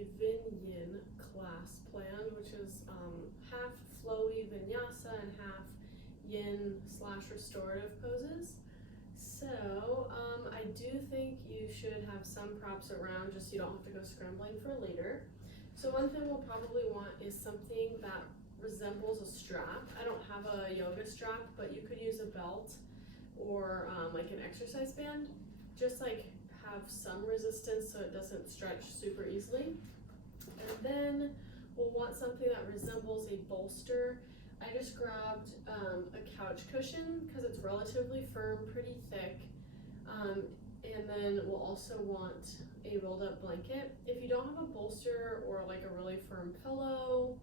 the Vinyin class plan, which is half flowy vinyasa and half yin/restorative poses. So I do think you should have some props around just so you don't have to go scrambling for later. So one thing we'll probably want is something that resembles a strap. I don't have a yoga strap, but you could use a belt or like an exercise band. Just like have some resistance so it doesn't stretch super easily. And then we'll want something that resembles a bolster. I just grabbed a couch cushion because it's relatively firm, pretty thick. And then we'll also want a rolled up blanket. If you don't have a bolster or like a really firm pillow,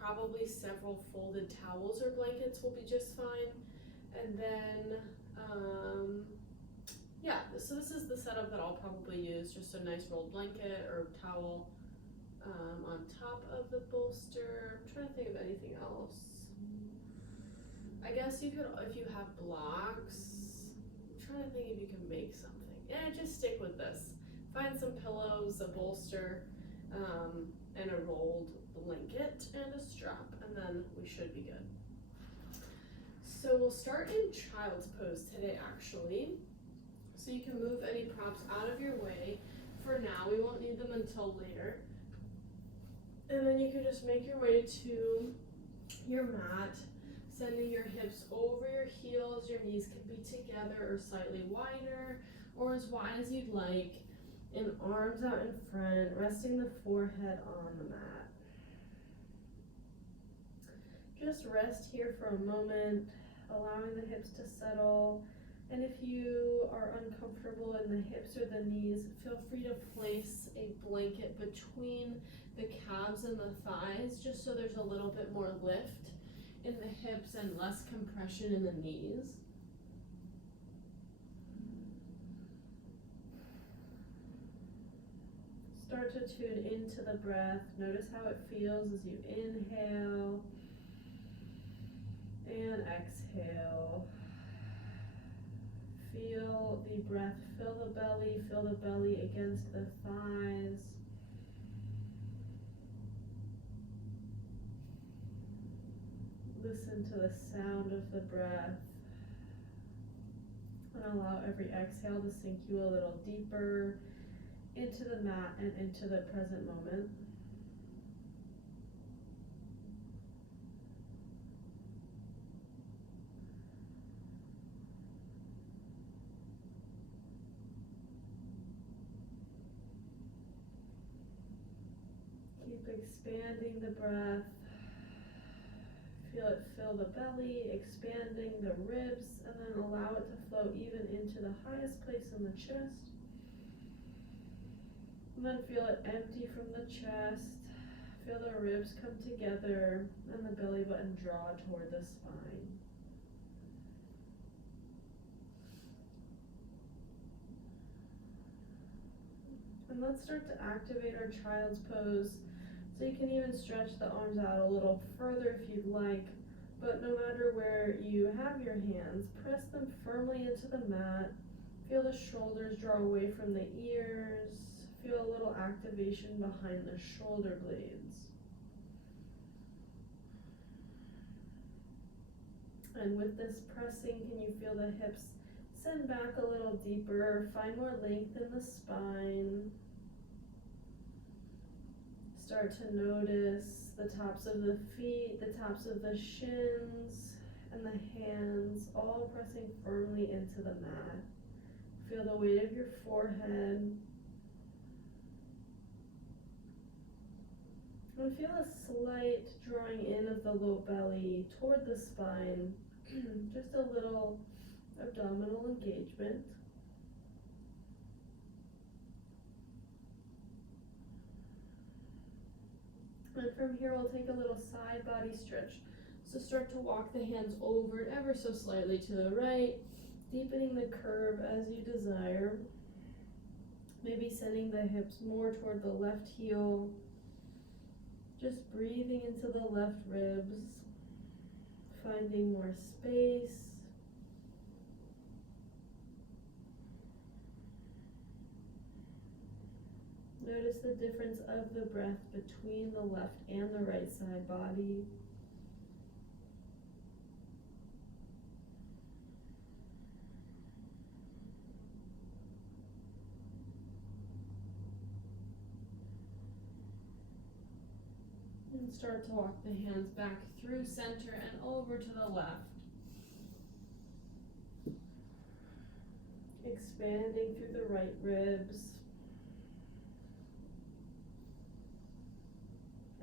probably several folded towels or blankets will be just fine. And then, yeah, so this is the setup that I'll probably use, just a nice rolled blanket or towel on top of the bolster. I'm trying to think of anything else. I guess you could, if you have blocks, I'm trying to think if you can make something. Yeah, just stick with this. Find some pillows, a bolster, and a rolled blanket and a strap, and then we should be good. So we'll start in child's pose today, actually. So you can move any props out of your way. For now, we won't need them until later. And then you can just make your way to your mat, sending your hips over your heels. Your knees can be together or slightly wider, or as wide as you'd like, and arms out in front, resting the forehead on the mat. Just rest here for a moment, allowing the hips to settle. And if you are uncomfortable in the hips or the knees, feel free to place a blanket between the calves and the thighs, just so there's a little bit more lift in the hips and less compression in the knees. Start to tune into the breath. Notice how it feels as you inhale and exhale. Feel the breath fill the belly against the thighs. Listen to the sound of the breath. And allow every exhale to sink you a little deeper into the mat and into the present moment. Keep expanding the breath. Feel it fill the belly, expanding the ribs, and then allow it to flow even into the highest place in the chest. And then feel it empty from the chest. Feel the ribs come together and the belly button draw toward the spine. And let's start to activate our child's pose. So you can even stretch the arms out a little further if you'd like, but no matter where you have your hands, press them firmly into the mat. Feel the shoulders draw away from the ears. Feel a little activation behind the shoulder blades. And with this pressing, can you feel the hips send back a little deeper, find more length in the spine. Start to notice the tops of the feet, the tops of the shins, and the hands all pressing firmly into the mat. Feel the weight of your forehead. And feel a slight drawing in of the low belly toward the spine. Just a little abdominal engagement. And from here, we'll take a little side body stretch. So start to walk the hands over ever so slightly to the right, deepening the curve as you desire. Maybe sending the hips more toward the left heel. Just breathing into the left ribs, finding more space. Notice Notice the difference of the breath between the left and the right side body. And start to walk the hands back through center and over to the left. Expanding through the right ribs.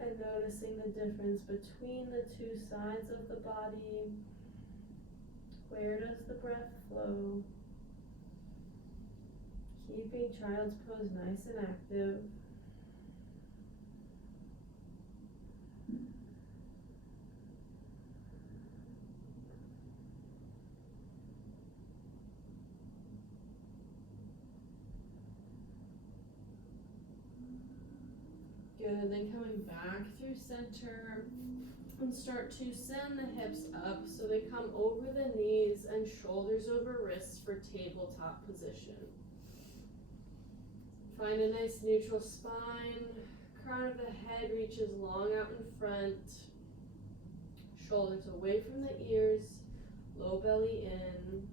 And noticing the difference between the two sides of the body. Where does the breath flow? Keeping child's pose nice and active. Good, then coming back through center and start to send the hips up so they come over the knees and shoulders over wrists for tabletop position. Find a nice neutral spine, crown of the head reaches long out in front, shoulders away from the ears, low belly in.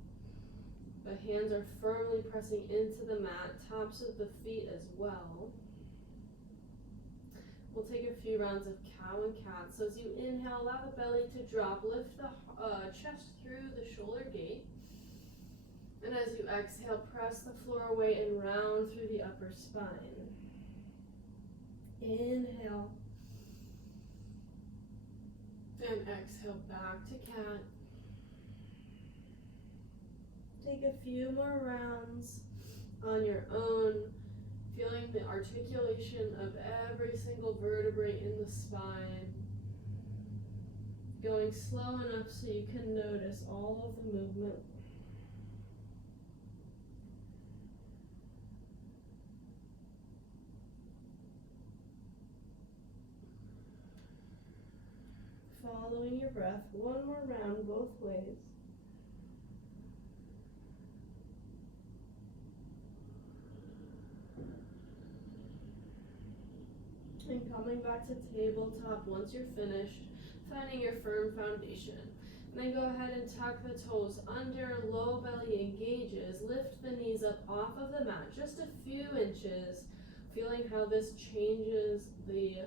The hands are firmly pressing into the mat, tops of the feet as well. We'll take a few rounds of cow and cat. So as you inhale, allow the belly to drop, lift the chest through the shoulder gate. And as you exhale, press the floor away and round through the upper spine. Inhale. And exhale back to cat. Take a few more rounds on your own, feeling the articulation of every single vertebrae in the spine. Going slow enough so you can notice all of the movement. Following your breath, one more round both ways. And coming back to tabletop once you're finished, finding your firm foundation. And then go ahead and tuck the toes under, low belly engages, lift the knees up off of the mat, just a few inches, feeling how this changes the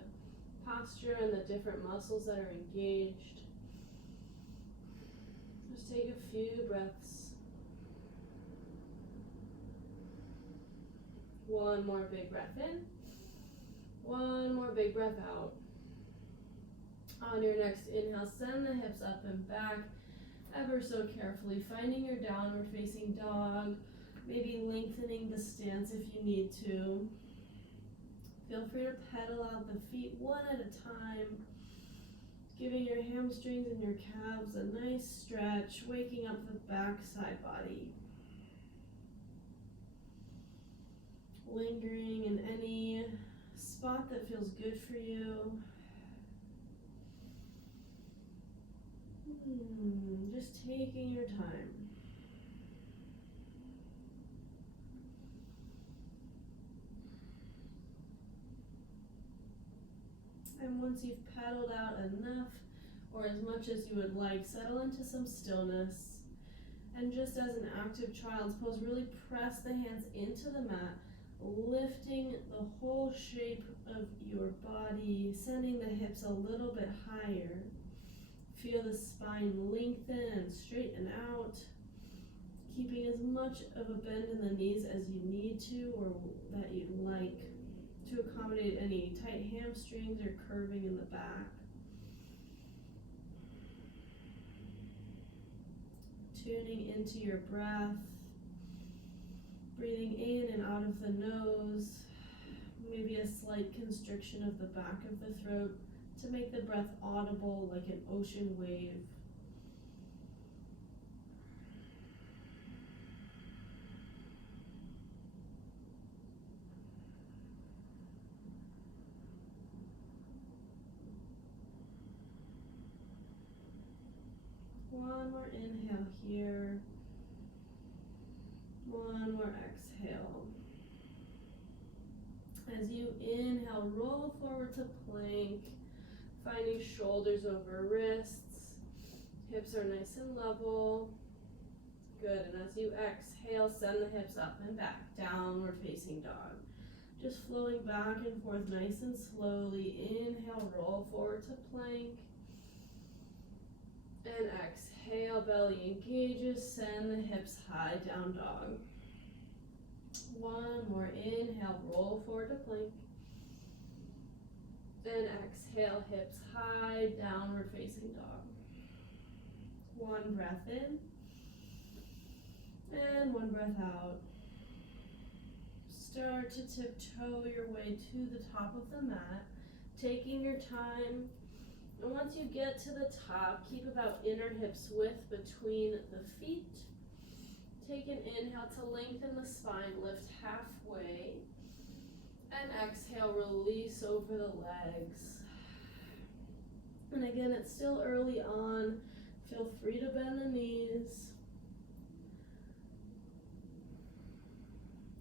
posture and the different muscles that are engaged. Just take a few breaths. One more big breath in. One more big breath out. On your next inhale, send the hips up and back ever so carefully, finding your downward facing dog, maybe lengthening the stance if you need to. Feel free to pedal out the feet one at a time, giving your hamstrings and your calves a nice stretch, waking up the back side body. Lingering in any spot that feels good for you. Just taking your time. And once you've paddled out enough, or as much as you would like, settle into some stillness. And just as an active child's pose, really press the hands into the mat, lifting the whole shape of your body, sending the hips a little bit higher. Feel the spine lengthen and straighten out, keeping as much of a bend in the knees as you need to or that you'd like to accommodate any tight hamstrings or curving in the back. Tuning into your breath, breathing in and out of the nose, maybe a slight constriction of the back of the throat to make the breath audible like an ocean wave. One more inhale here. One more exhale. As you inhale, roll forward to plank, finding shoulders over wrists. Hips are nice and level. Good, and as you exhale, send the hips up and back, downward facing dog. Just flowing back and forth nice and slowly. Inhale, roll forward to plank. And exhale, belly engages, send the hips high, down dog. One more, inhale, roll forward to plank. And exhale, hips high, downward facing dog. One breath in. And one breath out. Start to tiptoe your way to the top of the mat, taking your time. And once you get to the top, keep about inner hips width between the feet. Take an inhale to lengthen the spine, lift halfway. And exhale, release over the legs. And again, it's still early on. Feel free to bend the knees.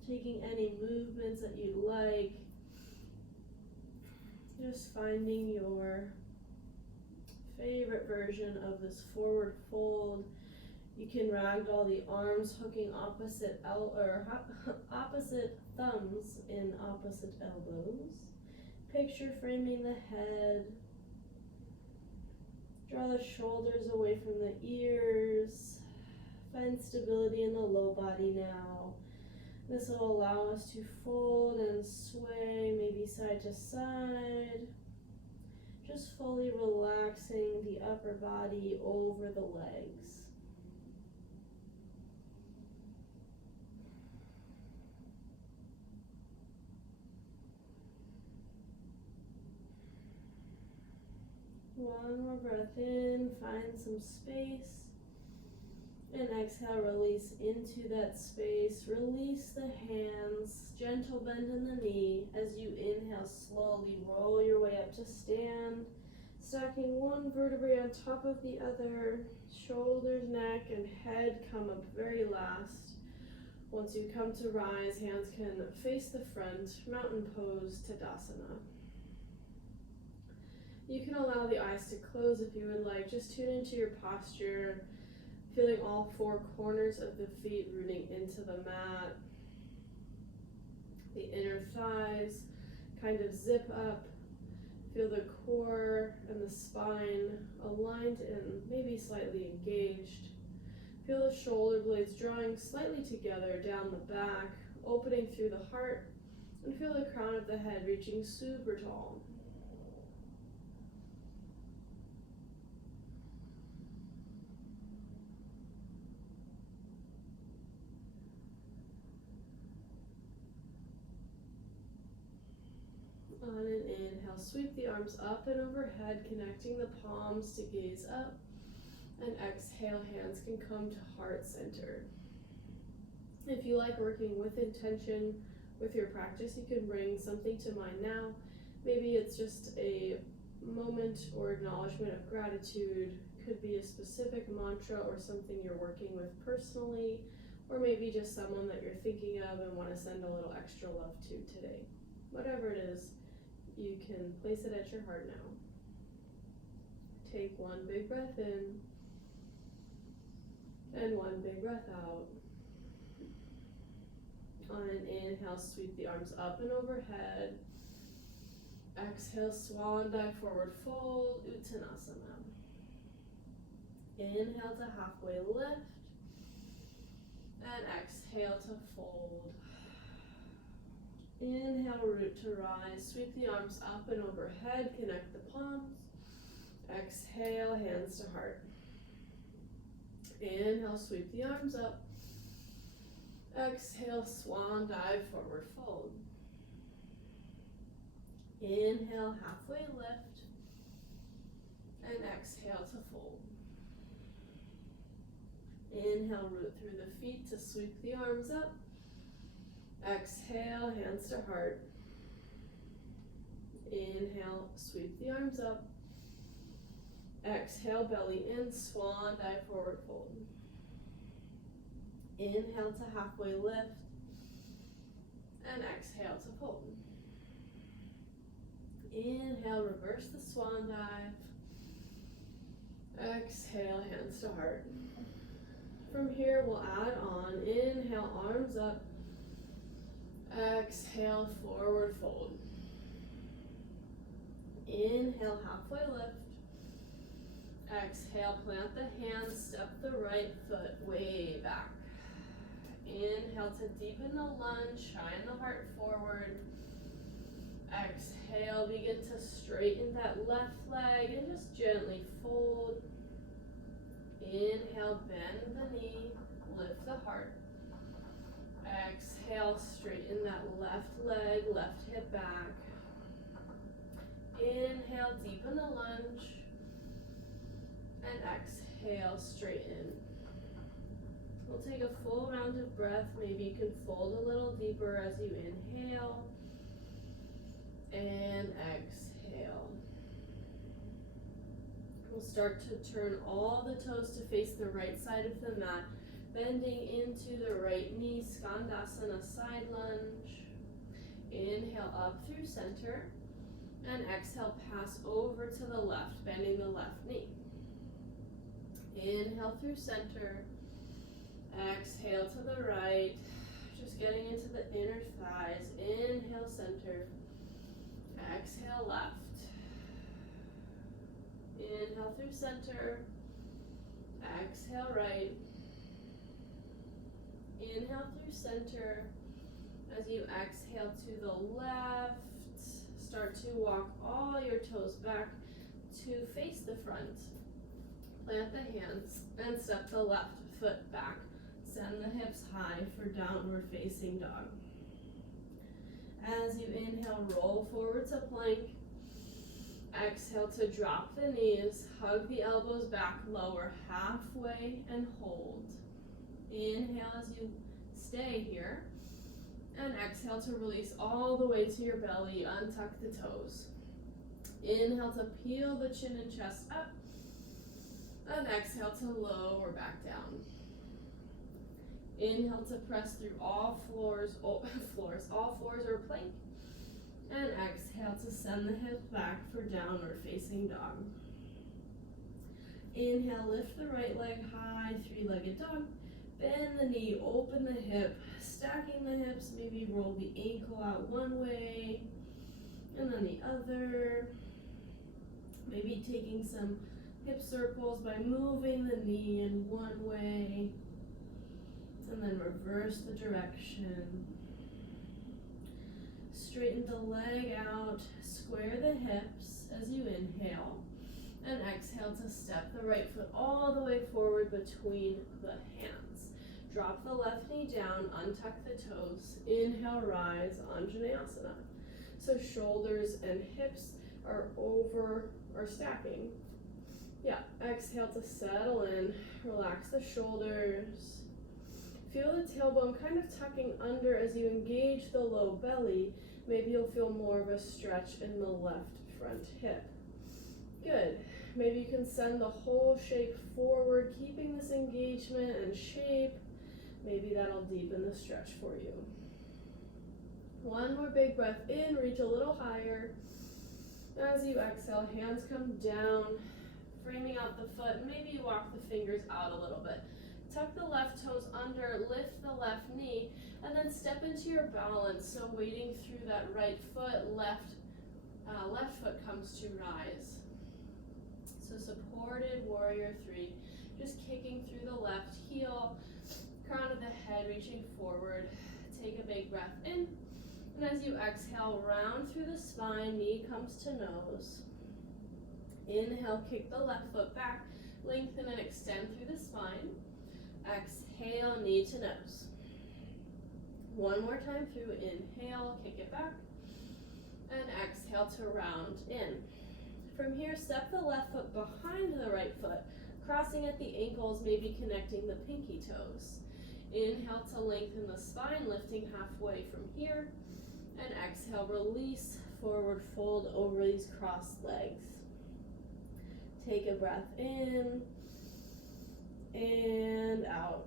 Taking any movements that you like. Just finding your favorite version of this forward fold. You can ragdoll the arms, hooking opposite opposite thumbs in opposite elbows. Picture framing the head. Draw the shoulders away from the ears. Find stability in the low body now. This will allow us to fold and sway, maybe side to side. Just fully relaxing the upper body over the legs. One more breath in, find some space. And exhale, release into that space. Release the hands, gentle bend in the knee. As you inhale, slowly roll your way up to stand. Stacking one vertebrae on top of the other. Shoulders, neck, and head come up very last. Once you come to rise, hands can face the front. Mountain pose, Tadasana. You can allow the eyes to close if you would like. Just tune into your posture. Feeling all four corners of the feet rooting into the mat. The inner thighs kind of zip up. Feel the core and the spine aligned and maybe slightly engaged. Feel the shoulder blades drawing slightly together down the back, opening through the heart, and feel the crown of the head reaching super tall. On an inhale, sweep the arms up and overhead, connecting the palms to gaze up. And exhale, hands can come to heart center. If you like working with intention with your practice, you can bring something to mind now. Maybe it's just a moment or acknowledgement of gratitude. Could be a specific mantra or something you're working with personally, or maybe just someone that you're thinking of and want to send a little extra love to today. Whatever it is, you can place it at your heart now. Take one big breath in and one big breath out. On an inhale, sweep the arms up and overhead. Exhale, swan dive, forward fold, Uttanasana. Inhale to halfway lift. And exhale to fold. Inhale, root to rise. Sweep the arms up and overhead. Connect the palms. Exhale, hands to heart. Inhale, sweep the arms up. Exhale, swan dive, forward fold. Inhale, halfway lift. And exhale to fold. Inhale, root through the feet to sweep the arms up. Exhale, hands to heart. Inhale, sweep the arms up. Exhale, belly in, swan dive, forward fold. Inhale to halfway lift. And exhale to fold. Inhale, reverse the swan dive. Exhale, hands to heart. From here, we'll add on. Inhale, arms up. Exhale, forward fold. Inhale, halfway lift. Exhale, plant the hands, step the right foot way back. Inhale to deepen the lunge, shine the heart forward. Exhale, begin to straighten that left leg and just gently fold. Inhale, bend the knee, lift the heart. Exhale, straighten that left leg, left hip back. Inhale, deepen the lunge. And exhale, straighten. We'll take a full round of breath. Maybe you can fold a little deeper as you inhale. And exhale. We'll start to turn all the toes to face the right side of the mat, bending into the right knee, Skandasana, side lunge. Inhale up through center, and exhale, pass over to the left, bending the left knee. Inhale through center, exhale to the right, just getting into the inner thighs. Inhale center, exhale left. Inhale through center, exhale right. Inhale through center. As you exhale to the left, start to walk all your toes back to face the front. Plant the hands and step the left foot back. Send the hips high for downward facing dog. As you inhale, roll forward to plank. Exhale to drop the knees, hug the elbows back, lower halfway and hold. Inhale as you stay here, and exhale to release all the way to your belly, untuck the toes. Inhale to peel the chin and chest up, and exhale to lower back down. Inhale to press through all floors or plank. And exhale to send the hips back for downward facing dog. Inhale, lift the right leg high, three-legged dog. Bend the knee, open the hip, stacking the hips, maybe roll the ankle out one way and then the other. Maybe taking some hip circles by moving the knee in one way and then reverse the direction. Straighten the leg out, square the hips as you inhale, and exhale to step the right foot all the way forward between the hands. Drop the left knee down, untuck the toes. Inhale, rise, Anjaneyasana. So shoulders and hips are stacking. Yeah, exhale to settle in, relax the shoulders. Feel the tailbone kind of tucking under as you engage the low belly. Maybe you'll feel more of a stretch in the left front hip. Good. Maybe you can send the whole shape forward, keeping this engagement and shape. Maybe that'll deepen the stretch for you. One more big breath in, reach a little higher. As you exhale, hands come down, framing out the foot. Maybe you walk the fingers out a little bit. Tuck the left toes under, lift the left knee, and then step into your balance. So waiting through that right foot, left foot comes to rise. So supported warrior three, just kicking through the left heel, crown of the head reaching forward. Take a big breath in, and as you exhale, round through the spine, knee comes to nose. Inhale, kick the left foot back, lengthen and extend through the spine. Exhale, knee to nose. One more time through, inhale, kick it back, and exhale to round in. From here, step the left foot behind the right foot, crossing at the ankles, maybe connecting the pinky toes. Inhale to lengthen the spine, lifting halfway from here, and exhale, release, forward fold over these crossed legs. Take a breath in, and out.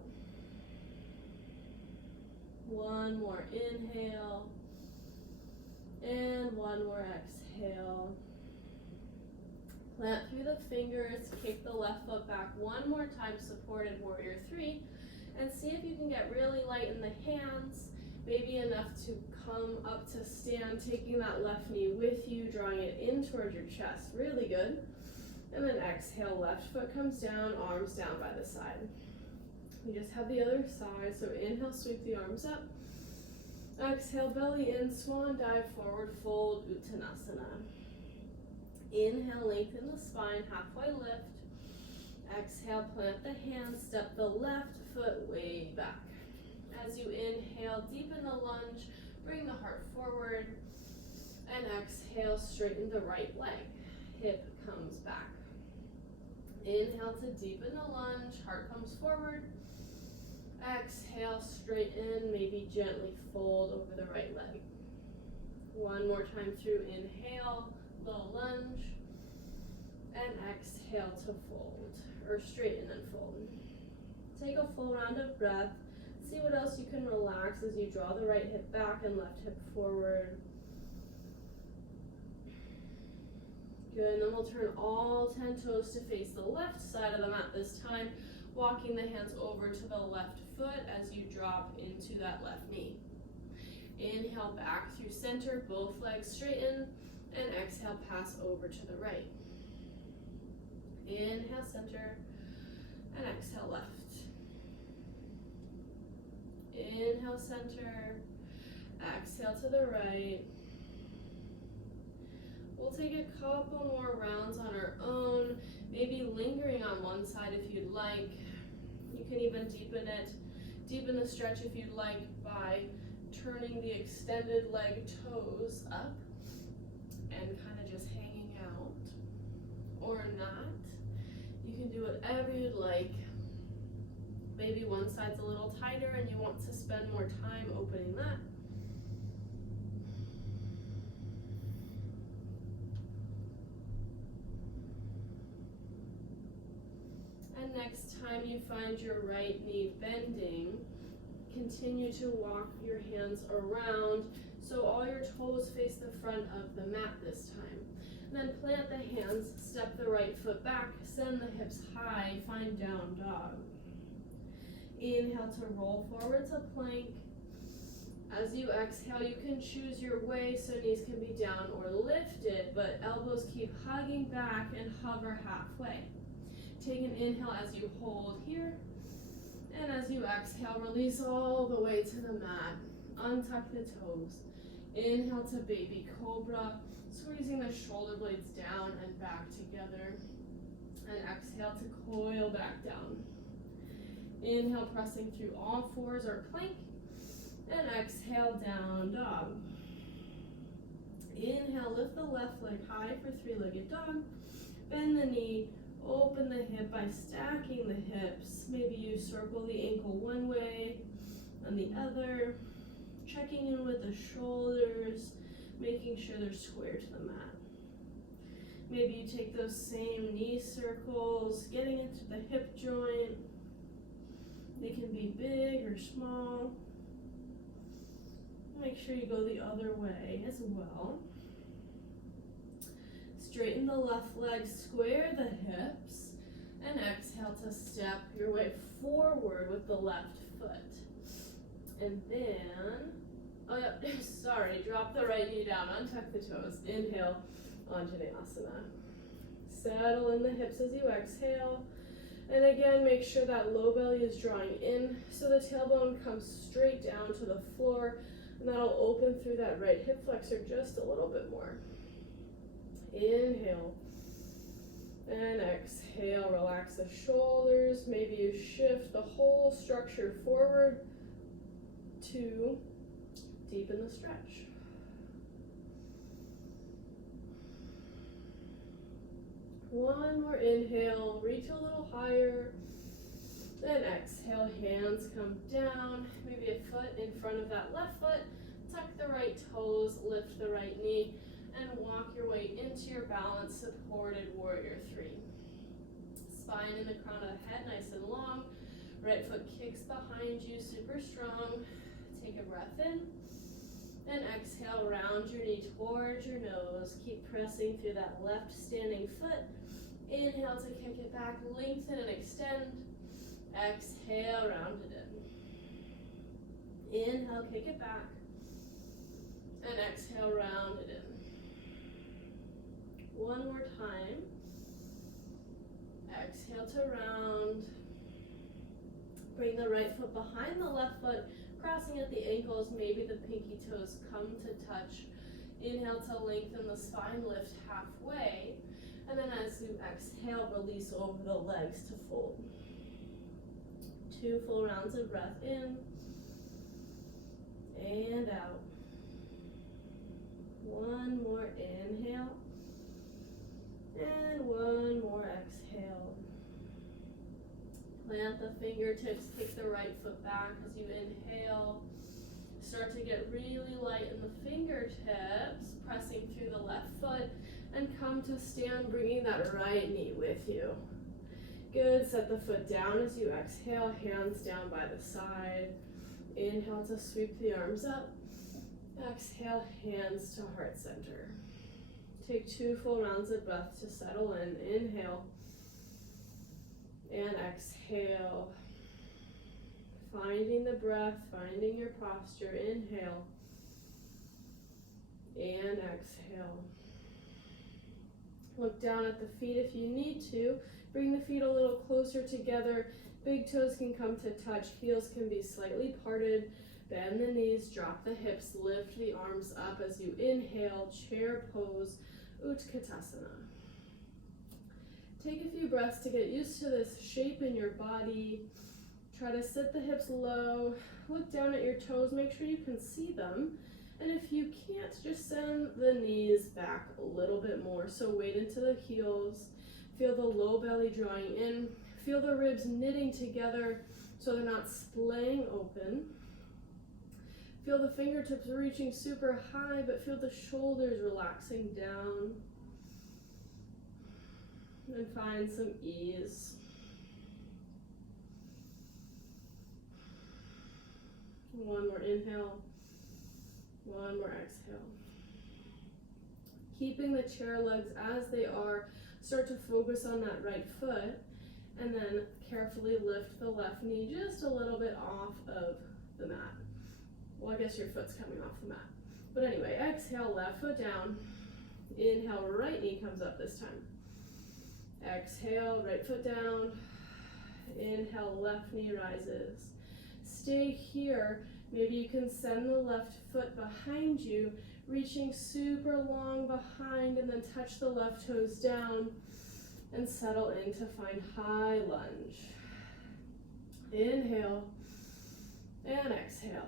One more inhale, and one more exhale. inhale. Plant through the fingers, kick the left foot back one more time, supported warrior three, and see if you can get really light in the hands, maybe enough to come up to stand, taking that left knee with you, drawing it in towards your chest, really good. And then exhale, left foot comes down, arms down by the side. We just have the other side, so inhale, sweep the arms up. Exhale, belly in, swan dive, forward fold, Uttanasana. Inhale, lengthen the spine, halfway lift. Exhale, plant the hands, step the left foot way back. As you inhale, deepen the lunge, bring the heart forward, and exhale, straighten the right leg. Hip comes back. Inhale to deepen the lunge, heart comes forward. Exhale, straighten, maybe gently fold over the right leg. One more time through, inhale, little lunge, and exhale to fold, or straighten and fold. Take a full round of breath. See what else you can relax as you draw the right hip back and left hip forward. Good, and then we'll turn all 10 toes to face the left side of the mat this time, walking the hands over to the left foot as you drop into that left knee. Inhale back through center, both legs straighten, and exhale, pass over to the right. Inhale, center, and exhale, left. Inhale, center, exhale to the right. We'll take a couple more rounds on our own, maybe lingering on one side if you'd like. You can even deepen the stretch if you'd like by turning the extended leg toes up and kind of just hanging out, or not. You can do whatever you'd like. Maybe one side's a little tighter and you want to spend more time opening that. And next time you find your right knee bending, continue to walk your hands around so all your toes face the front of the mat this time. And then plant the hands, step the right foot back, send the hips high, find down dog. Inhale to roll forward to plank. As you exhale, you can choose your way, so knees can be down or lifted, but elbows keep hugging back and hover halfway. Take an inhale as you hold here, and as you exhale, release all the way to the mat. Untuck the toes. Inhale to baby cobra, squeezing the shoulder blades down and back together. And exhale to coil back down. Inhale, pressing through all fours or plank, and exhale, down dog. Inhale, lift the left leg high for three-legged dog. Bend the knee, open the hip by stacking the hips. Maybe you circle the ankle one way and the other, checking in with the shoulders, making sure they're square to the mat. Maybe you take those same knee circles, getting into the hip joint. They can be big or small. Make sure you go the other way as well. Straighten the left leg, square the hips, and exhale to step your way forward with the left foot. And then, drop the right knee down, untuck the toes. Inhale, Anjaneyasana. Settle in the hips as you exhale. And again, make sure that low belly is drawing in so the tailbone comes straight down to the floor, and that'll open through that right hip flexor just a little bit more. Inhale and exhale, relax the shoulders. Maybe you shift the whole structure forward to deepen the stretch. One more inhale, reach a little higher. Then exhale, hands come down. Maybe a foot in front of that left foot. Tuck the right toes, lift the right knee, and walk your way into your balance, supported warrior three. Spine in the crown of the head, nice and long. Right foot kicks behind you, super strong. Take a breath in. And exhale, round your knee towards your nose. Keep pressing through that left standing foot. Inhale to kick it back, lengthen and extend. Exhale, round it in. Inhale, kick it back. And exhale, round it in. One more time. Exhale to round. Bring the right foot behind the left foot, crossing at the ankles. Maybe the pinky toes come to touch. Inhale to lengthen the spine, lift halfway. And then as you exhale, release over the legs to fold. 2 full rounds of breath in and out. 1 more inhale and 1 more exhale. Plant the fingertips, take the right foot back as you inhale. Start to get really light in the fingertips, pressing through the left foot, and come to stand, bringing that right knee with you. Good, set the foot down as you exhale, hands down by the side. Inhale to sweep the arms up. Exhale, hands to heart center. Take 2 full rounds of breath to settle in. Inhale and exhale. Finding the breath, finding your posture. Inhale and exhale. Look down at the feet if you need to. Bring the feet a little closer together. Big toes can come to touch. Heels can be slightly parted. Bend the knees, drop the hips, lift the arms up as you inhale. Chair pose, Utkatasana. Take a few breaths to get used to this shape in your body. Try to sit the hips low. Look down at your toes. Make sure you can see them. And if you can't, just send the knees back a little bit more. So weight into the heels. Feel the low belly drawing in. Feel the ribs knitting together so they're not splaying open. Feel the fingertips reaching super high, but feel the shoulders relaxing down. And find some ease. One more inhale. One more exhale. Keeping the chair legs as they are, start to focus on that right foot, and then carefully lift the left knee just a little bit off of the mat. Well, I guess your foot's coming off the mat. But anyway, exhale, left foot down. Inhale, right knee comes up this time. Exhale, right foot down. Inhale, left knee rises. Stay here. Maybe you can send the left foot behind you, reaching super long behind, and then touch the left toes down and settle in to find high lunge. Inhale and exhale.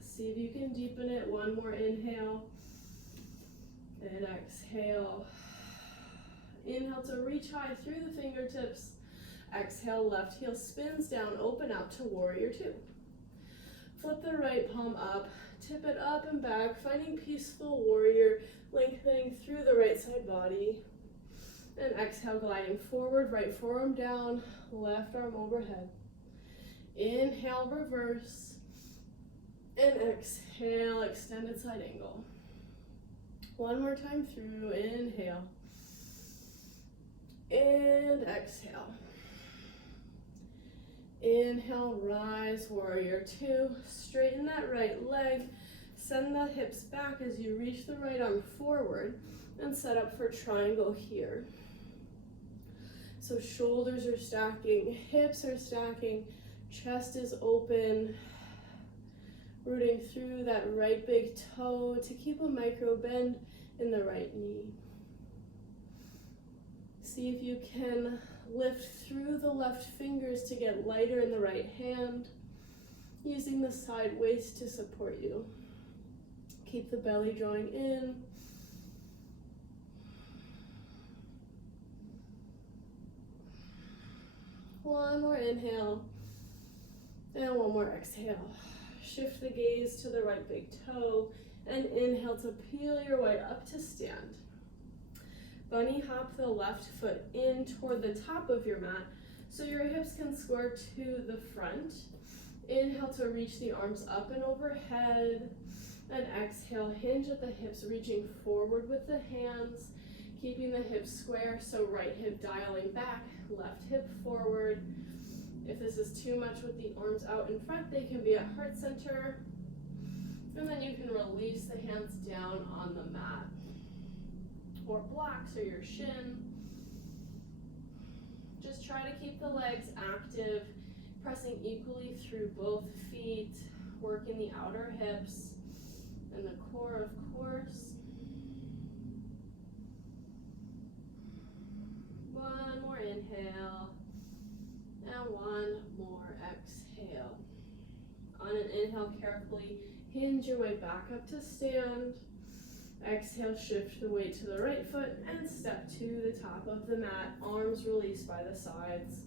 See if you can deepen it. One more inhale and exhale. Inhale to reach high through the fingertips. Exhale, left heel spins down, open out to warrior 2. Flip the right palm up, tip it up and back, finding peaceful warrior, lengthening through the right side body. And exhale, gliding forward, right forearm down, left arm overhead. Inhale, reverse. And exhale, extended side angle. One more time through, inhale. And exhale. Inhale, rise, warrior 2. Straighten that right leg. Send the hips back as you reach the right arm forward and set up for triangle here. So shoulders are stacking, hips are stacking, chest is open, rooting through that right big toe to keep a micro bend in the right knee. See if you can lift through the left fingers to get lighter in the right hand, using the side waist to support you. Keep the belly drawing in. One more inhale, and one more exhale. Shift the gaze to the right big toe, and inhale to peel your way up to stand. Bunny hop the left foot in toward the top of your mat so your hips can square to the front. Inhale to reach the arms up and overhead. And exhale, hinge at the hips, reaching forward with the hands, keeping the hips square, so right hip dialing back, left hip forward. If this is too much with the arms out in front, they can be at heart center. And then you can release the hands down on the mat or blocks or your shin. Just try to keep the legs active, pressing equally through both feet, working the outer hips and the core, of course. One more inhale, and one more exhale. On an inhale, carefully hinge your way back up to stand. Exhale, shift the weight to the right foot and step to the top of the mat, arms released by the sides.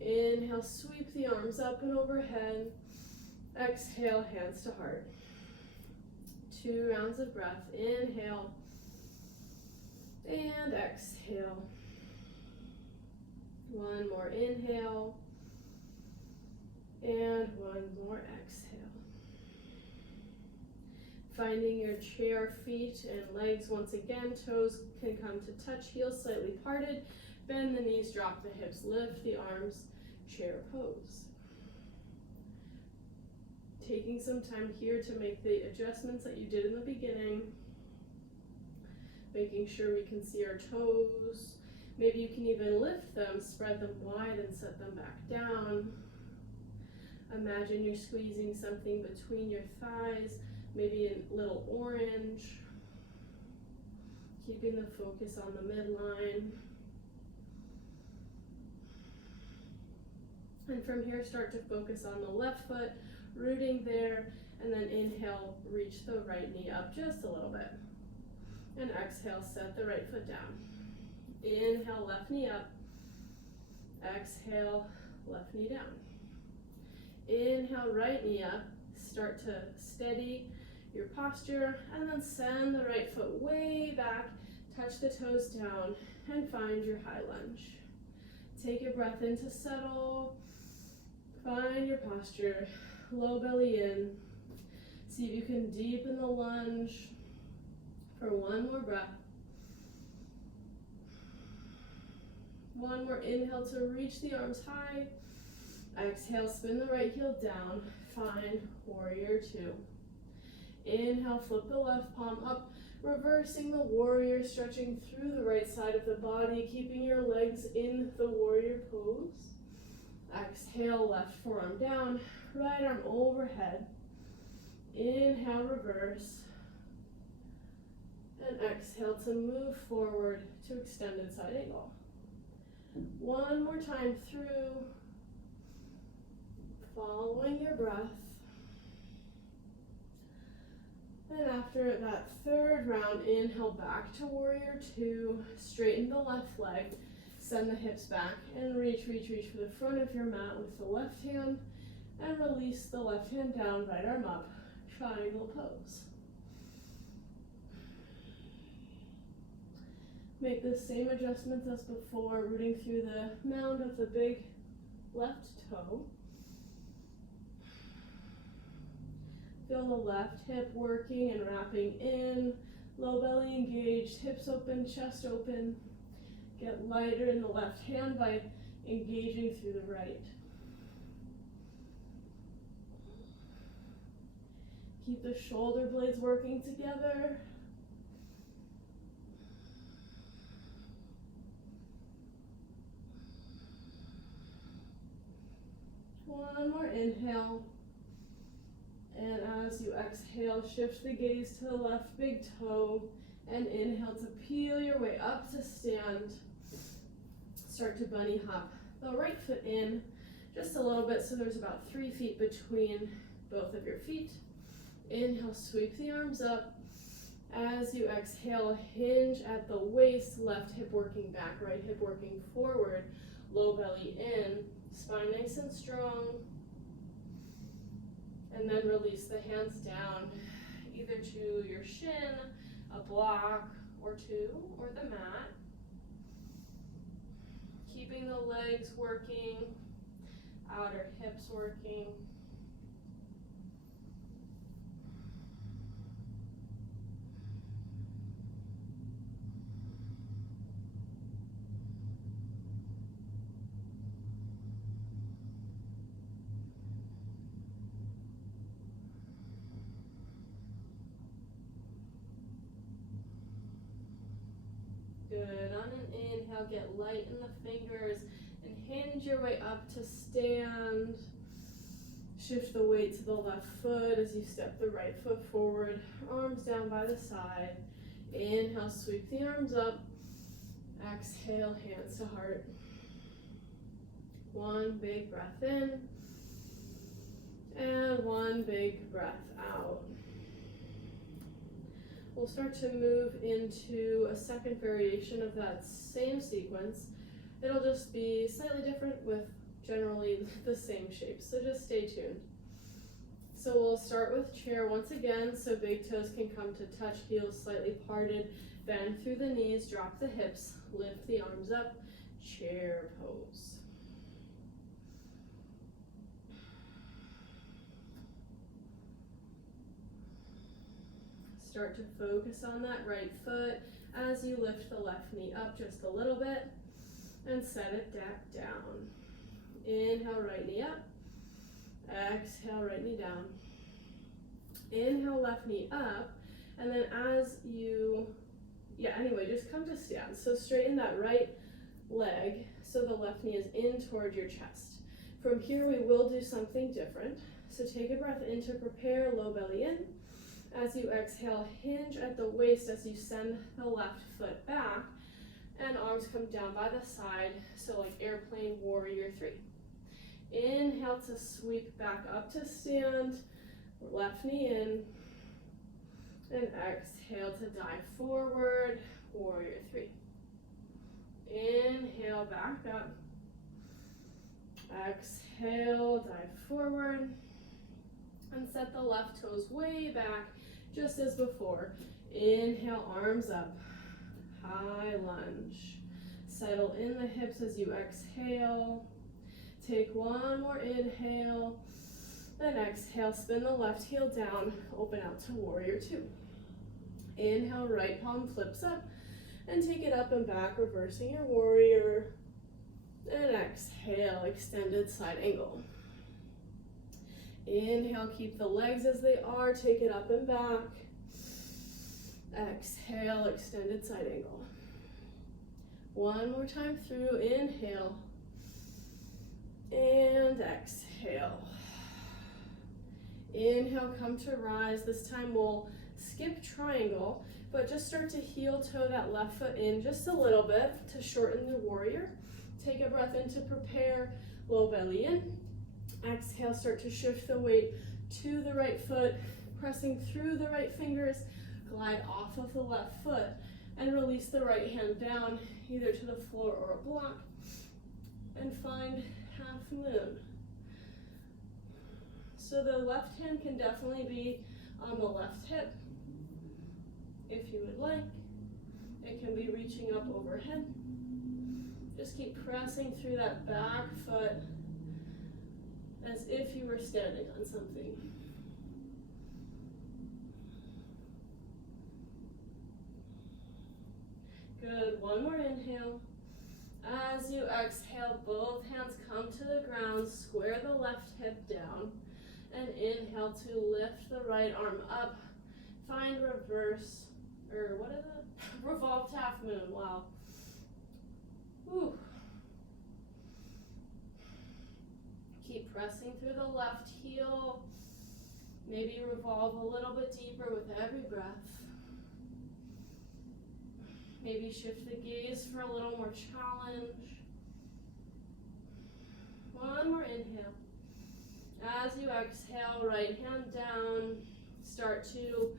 Inhale, sweep the arms up and overhead. Exhale, hands to heart. 2 rounds of breath. Inhale and exhale. One more inhale and one more exhale. Finding your chair, feet and legs once again. Toes can come to touch, heels slightly parted. Bend the knees, drop the hips, lift the arms, chair pose. Taking some time here to make the adjustments that you did in the beginning. Making sure we can see our toes. Maybe you can even lift them, spread them wide and set them back down. Imagine you're squeezing something between your thighs, maybe a little orange. Keeping the focus on the midline. And from here, start to focus on the left foot, rooting there, and then inhale, reach the right knee up just a little bit. And exhale, set the right foot down. Inhale, left knee up. Exhale, left knee down. Inhale, right knee up. Start to steady your posture, and then send the right foot way back, touch the toes down, and find your high lunge. Take a breath in to settle. Find your posture, low belly in. See if you can deepen the lunge for one more breath. One more inhale to reach the arms high. Exhale, spin the right heel down. Find warrior 2. Inhale, flip the left palm up, reversing the warrior, stretching through the right side of the body, keeping your legs in the warrior pose. Exhale, left forearm down, right arm overhead. Inhale, reverse. And exhale to move forward to extended side angle. One more time through, following your breath. And after that third round, inhale back to warrior 2, straighten the left leg, send the hips back, and reach for the front of your mat with the left hand, and release the left hand down, right arm up, triangle pose. Make the same adjustments as before, rooting through the mound of the big left toe. Feel the left hip working and wrapping in, low belly engaged, hips open, chest open. Get lighter in the left hand by engaging through the right. Keep the shoulder blades working together. One more inhale. And as you exhale, shift the gaze to the left big toe and inhale to peel your way up to stand. Start to bunny hop the right foot in just a little bit so there's about 3 feet between both of your feet. Inhale, sweep the arms up. As you exhale, hinge at the waist, left hip working back, right hip working forward, low belly in, spine nice and strong. And then release the hands down, either to your shin, a block or 2, or the mat. Keeping the legs working, outer hips working. Inhale, get light in the fingers, and hinge your way up to stand. Shift the weight to the left foot as you step the right foot forward, arms down by the side. Inhale, sweep the arms up. Exhale, hands to heart. One big breath in, and one big breath out. We'll start to move into a second variation of that same sequence. It'll just be slightly different with generally the same shape, so just stay tuned. So we'll start with chair once again, so big toes can come to touch, heels slightly parted, bend through the knees, drop the hips, lift the arms up, chair pose. Start to focus on that right foot as you lift the left knee up just a little bit and set it back down. Inhale, right knee up. Exhale, right knee down. Inhale, left knee up. And then as you, just come to stand. So straighten that right leg so the left knee is in toward your chest. From here, we will do something different. So take a breath in to prepare, low belly in. As you exhale, hinge at the waist as you send the left foot back, and arms come down by the side, so like airplane warrior 3. Inhale to sweep back up to stand, left knee in, and exhale to dive forward, warrior 3. Inhale, back up. Exhale, dive forward, and set the left toes way back, just as before. Inhale, arms up, high lunge. Settle in the hips as you exhale. Take one more inhale, then exhale, spin the left heel down, open out to warrior 2. Inhale, right palm flips up, and take it up and back, reversing your warrior. And exhale, extended side angle. Inhale, keep the legs as they are, take it up and back. Exhale, extended side angle. One more time through, inhale, and exhale. Inhale, come to rise. This time we'll skip triangle, but just start to heel toe that left foot in just a little bit to shorten the warrior. Take a breath in to prepare, low belly in. Exhale, start to shift the weight to the right foot, pressing through the right fingers, glide off of the left foot, and release the right hand down, either to the floor or a block, and find half moon. So the left hand can definitely be on the left hip, if you would like. It can be reaching up overhead. Just keep pressing through that back foot as if you were standing on something. Good, one more inhale. As you exhale, both hands come to the ground, square the left hip down, and inhale to lift the right arm up. Find reverse, or what is it? Revolved half moon, wow. Whew. Keep pressing through the left heel. Maybe revolve a little bit deeper with every breath. Maybe shift the gaze for a little more challenge. One more inhale. As you exhale, right hand down. Start to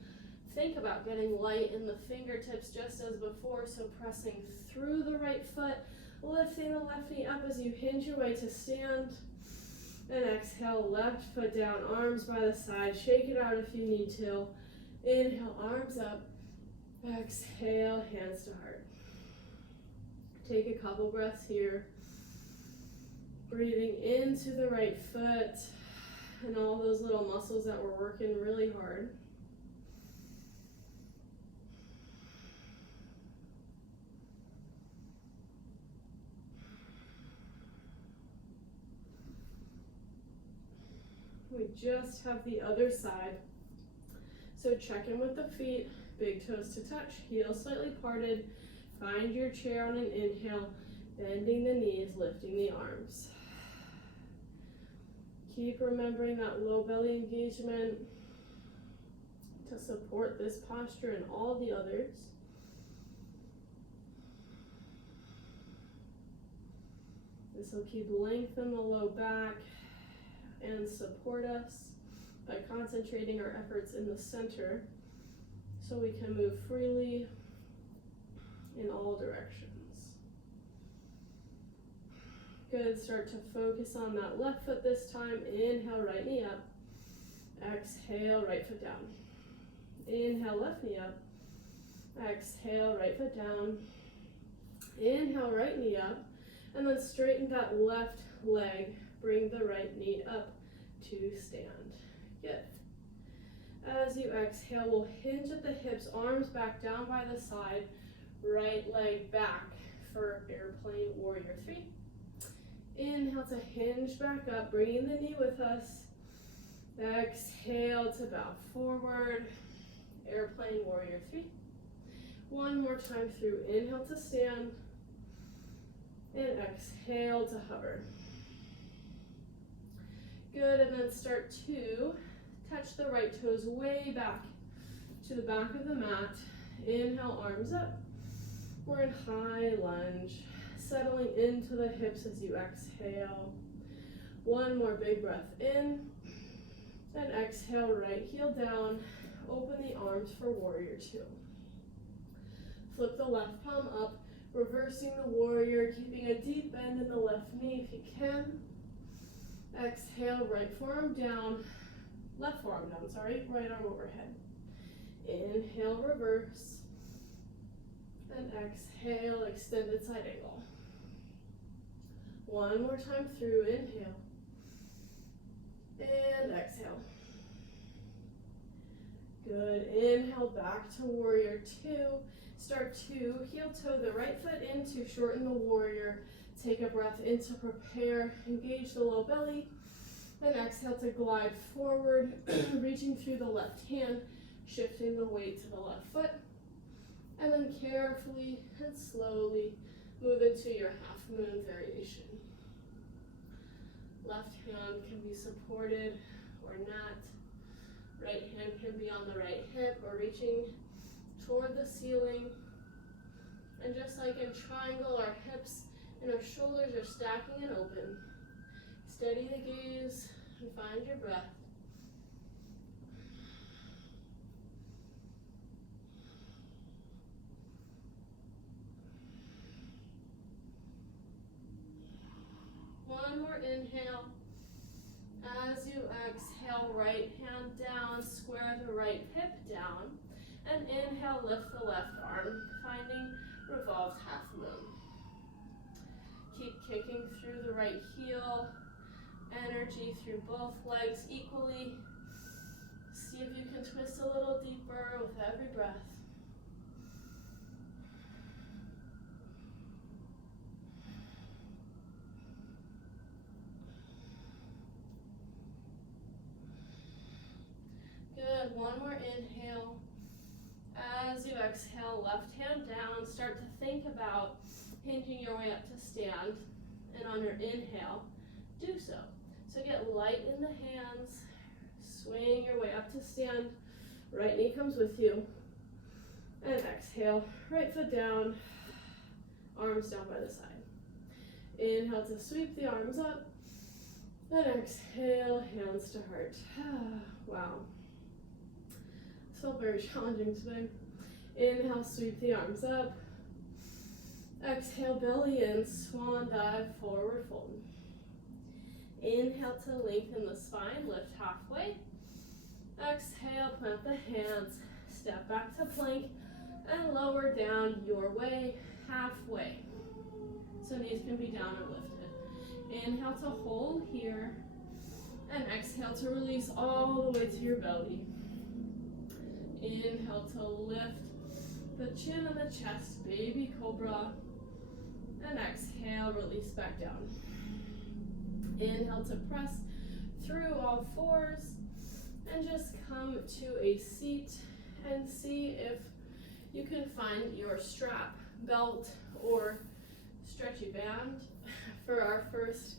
think about getting light in the fingertips just as before, so pressing through the right foot, lifting the left knee up as you hinge your way to stand. And exhale, left foot down, arms by the side. Shake it out if you need to. Inhale, arms up. Exhale, hands to heart. Take a couple breaths here. Breathing into the right foot and all those little muscles that were working really hard. We just have the other side. So check in with the feet, big toes to touch, heels slightly parted, Find your chair on an inhale, bending the knees, lifting the arms. Keep remembering that low belly engagement to support this posture and all the others. This will keep lengthening the low back and support us by concentrating our efforts in the center so we can move freely in all directions. Good, start to focus on that left foot this time. Inhale, right knee up. Exhale, right foot down. Inhale, left knee up. Exhale, right foot down. Inhale, right knee up. And then straighten that left leg. Bring the right knee up to stand. Good. As you exhale, we'll hinge at the hips, arms back down by the side, right leg back for airplane warrior 3. Inhale to hinge back up, bringing the knee with us. Exhale to bow forward, airplane warrior 3. One more time through, inhale to stand, and exhale to hover. Good, and then start to touch the right toes way back to the back of the mat. Inhale, arms up. We're in high lunge, settling into the hips as you exhale. One more big breath in, and exhale, right heel down. Open the arms for warrior 2. Flip the left palm up, reversing the warrior, keeping a deep bend in the left knee if you can. Exhale, right forearm down, left forearm down, sorry, right arm overhead. Inhale, reverse, and exhale, extended side angle. One more time through, inhale, and exhale. Good, inhale back to warrior 2. Start to heel toe the right foot in to shorten the warrior. Take a breath in to prepare, engage the low belly. Then exhale to glide forward, reaching through the left hand, shifting the weight to the left foot. And then carefully and slowly move into your half moon variation. Left hand can be supported or not. Right hand can be on the right hip or reaching toward the ceiling. And just like in triangle, our hips and our shoulders are stacking and open. Steady the gaze and find your breath. One more inhale. As you exhale, right hand down, square the right hip down. And inhale, lift the left arm, finding revolved half moon. Keep kicking through the right heel, energy through both legs equally. See if you can twist a little deeper with every breath. Good, one more inhale. As you exhale, left hand down, start to think about hinging your way up to stand. And on your inhale, do so. So get light in the hands, swing your way up to stand. Right knee comes with you. And exhale, right foot down, arms down by the side. Inhale to sweep the arms up. And exhale, hands to heart. Wow. This felt very challenging today. Inhale, sweep the arms up. Exhale, belly in, swan dive, forward fold. Inhale to lengthen the spine, lift halfway. Exhale, plant the hands, step back to plank, and lower down your way, halfway. So knees can be down or lifted. Inhale to hold here, and exhale to release all the way to your belly. Inhale to lift the chin and the chest, baby cobra. And exhale, release back down. Inhale to press through all fours and just come to a seat and see if you can find your strap belt or stretchy band for our first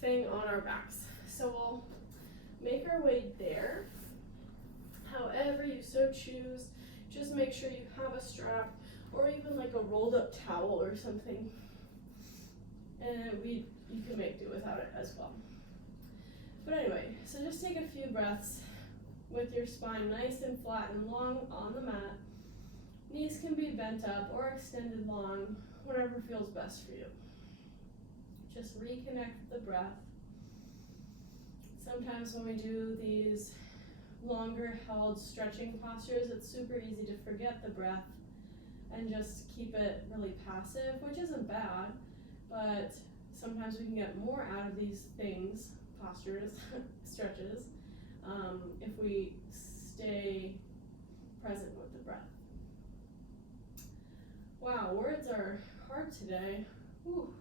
thing on our backs. So we'll make our way there. However you so choose, just make sure you have a strap or even like a rolled up towel or something. And you can make do without it as well. But anyway, so just take a few breaths with your spine nice and flat and long on the mat. Knees can be bent up or extended long, whatever feels best for you. Just reconnect with the breath. Sometimes when we do these longer held stretching postures, it's super easy to forget the breath and just keep it really passive, which isn't bad, but sometimes we can get more out of these things, postures, stretches, if we stay present with the breath. Wow, words are hard today. Whew.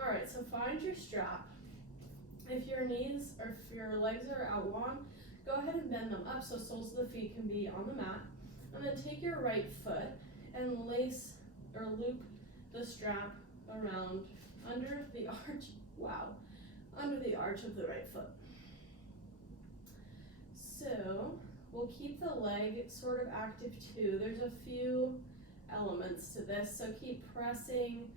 All right, so find your strap. If your knees or if your legs are out long, go ahead and bend them up so soles of the feet can be on the mat. And then take your right foot and lace or loop the strap around under the arch. Wow, under the arch of the right foot. So we'll keep the leg sort of active too. There's a few elements to this, so keep pressing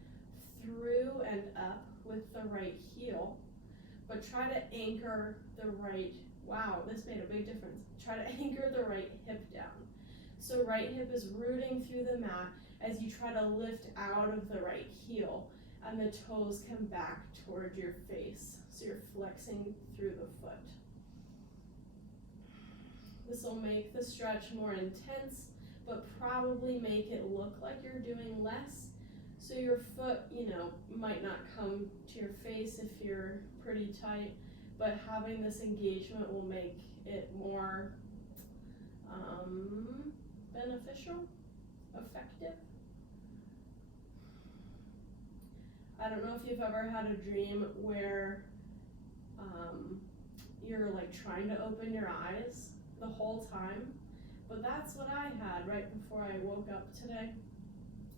through and up with the right heel, but try to anchor the right, wow, this made a big difference. Try to anchor the right hip down. So right hip is rooting through the mat as you try to lift out of the right heel and the toes come back toward your face. So you're flexing through the foot. This will make the stretch more intense, but probably make it look like you're doing less. So your foot, might not come to your face if you're pretty tight, but having this engagement will make it more beneficial, effective. I don't know if you've ever had a dream where you're like trying to open your eyes the whole time, but that's what I had right before I woke up today.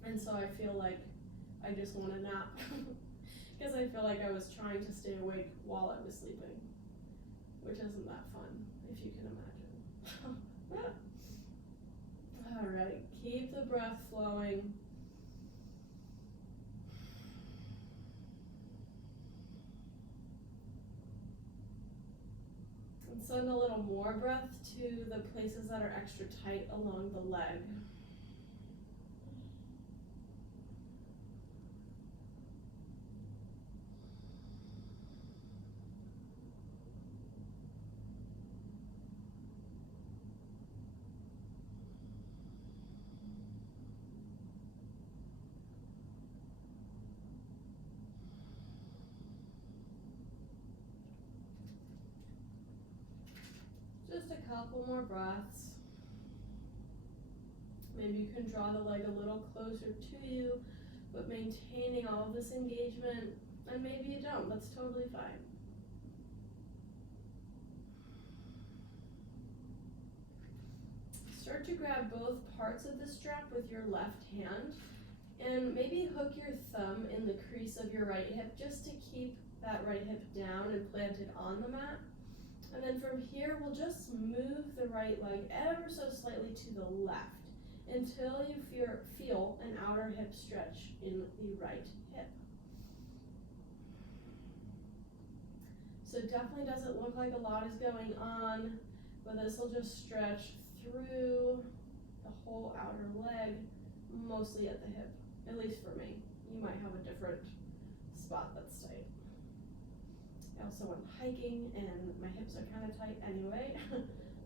And so I feel like I just want a nap because I feel like I was trying to stay awake while I was sleeping, which isn't that fun, if you can imagine. All right, keep the breath flowing. And send a little more breath to the places that are extra tight along the leg. Just a couple more breaths. Maybe you can draw the leg a little closer to you, but maintaining all of this engagement, and maybe you don't, that's totally fine. Start to grab both parts of the strap with your left hand, and maybe hook your thumb in the crease of your right hip just to keep that right hip down and planted on the mat. And then from here, we'll just move the right leg ever so slightly to the left until you feel an outer hip stretch in the right hip. So it definitely doesn't look like a lot is going on, but this will just stretch through the whole outer leg, mostly at the hip, at least for me. You might have a different spot that's tight. I also went hiking and my hips are kind of tight anyway,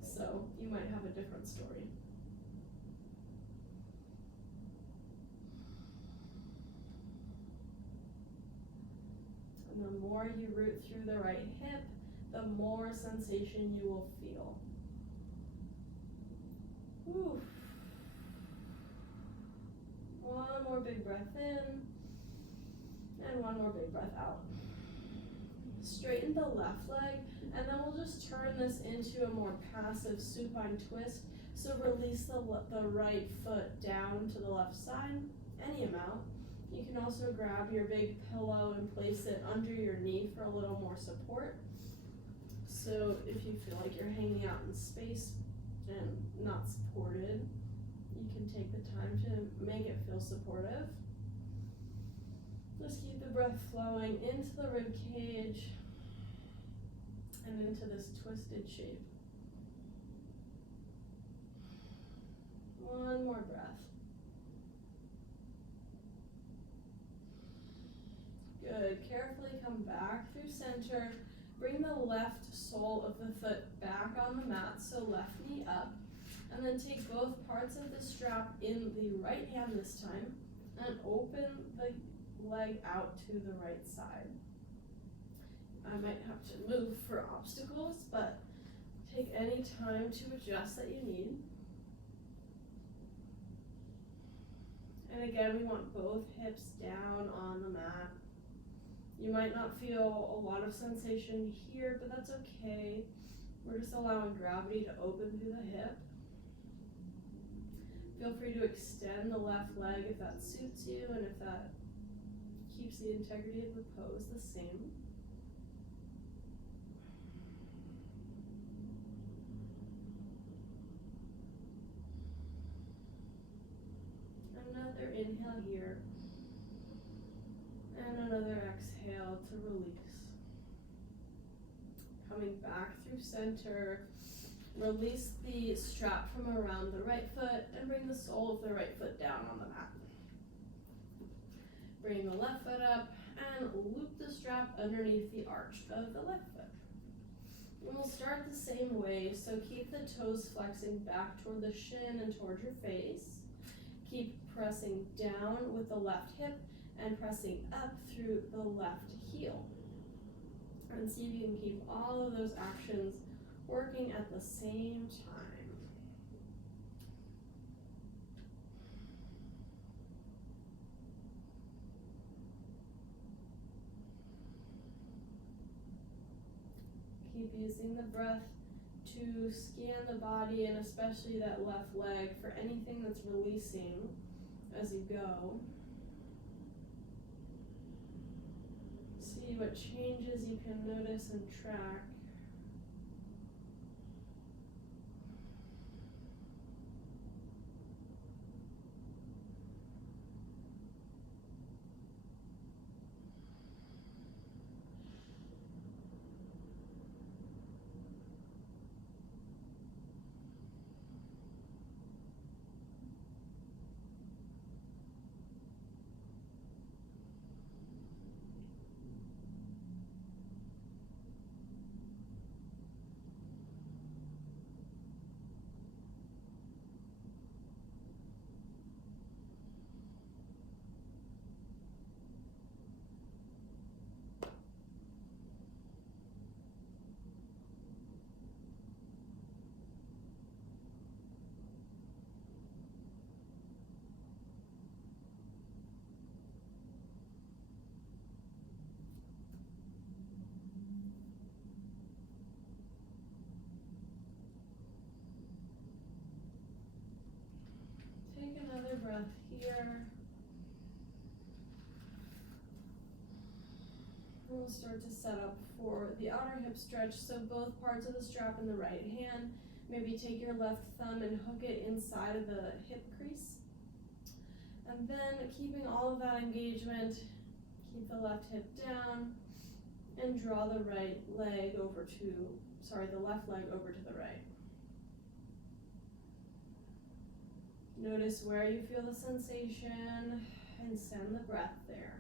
so you might have a different story. And the more you root through the right hip, the more sensation you will feel. Whew. One more big breath in, and one more big breath out. Straighten the left leg, and then we'll just turn this into a more passive supine twist. So release the right foot down to the left side any amount. You can also grab your big pillow and place it under your knee for a little more support. So if you feel like you're hanging out in space and not supported, you can take the time to make it feel supportive. Just keep the breath flowing into the rib cage and into this twisted shape. One more breath. Good. Carefully come back through center. Bring the left sole of the foot back on the mat, so left knee up. And then take both parts of the strap in the right hand this time and open the leg out to the right side. I might have to move for obstacles, but take any time to adjust that you need. And again, we want both hips down on the mat. You might not feel a lot of sensation here, but that's okay. We're just allowing gravity to open through the hip. Feel free to extend the left leg if that suits you and if that keeps the integrity of the pose the same. Another inhale here. And another exhale to release. Coming back through center. Release the strap from around the right foot and bring the sole of the right foot down on the mat. Bring the left foot up and loop the strap underneath the arch of the left foot. And we'll start the same way, so keep the toes flexing back toward the shin and toward your face. Keep pressing down with the left hip and pressing up through the left heel. And see if you can keep all of those actions working at the same time. Keep using the breath to scan the body and especially that left leg for anything that's releasing as you go. See what changes you can notice and track. Take another breath here. We'll start to set up for the outer hip stretch, so both parts of the strap in the right hand. Maybe take your left thumb and hook it inside of the hip crease. And then keeping all of that engagement, keep the left hip down and draw the left leg over to the right. Notice where you feel the sensation and send the breath there.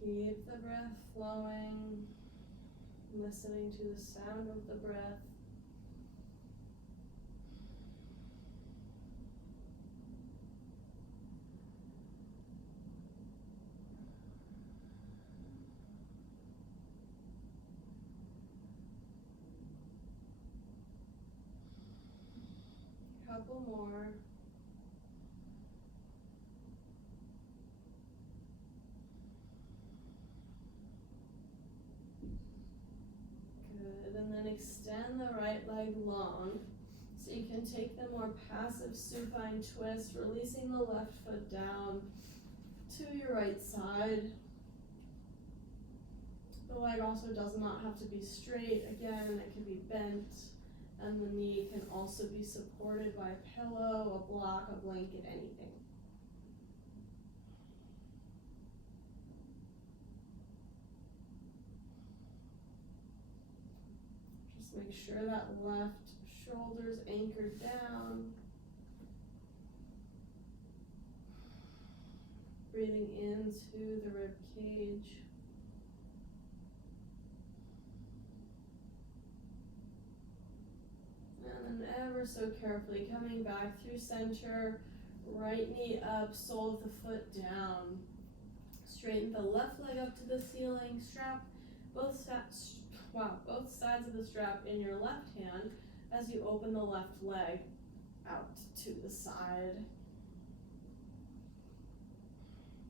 Keep the breath flowing. listening to the sound of the breath. Couple more. Good, and then extend the right leg long. So you can take the more passive supine twist, releasing the left foot down to your right side. The leg also does not have to be straight. Again, it can be bent. And the knee can also be supported by a pillow, a block, a blanket, anything. Just make sure that left shoulder's anchored down. Breathing into the rib cage. And then ever so carefully coming back through center, right knee up, sole of the foot down. Straighten the left leg up to the ceiling, strap both sides of the strap in your left hand as you open the left leg out to the side.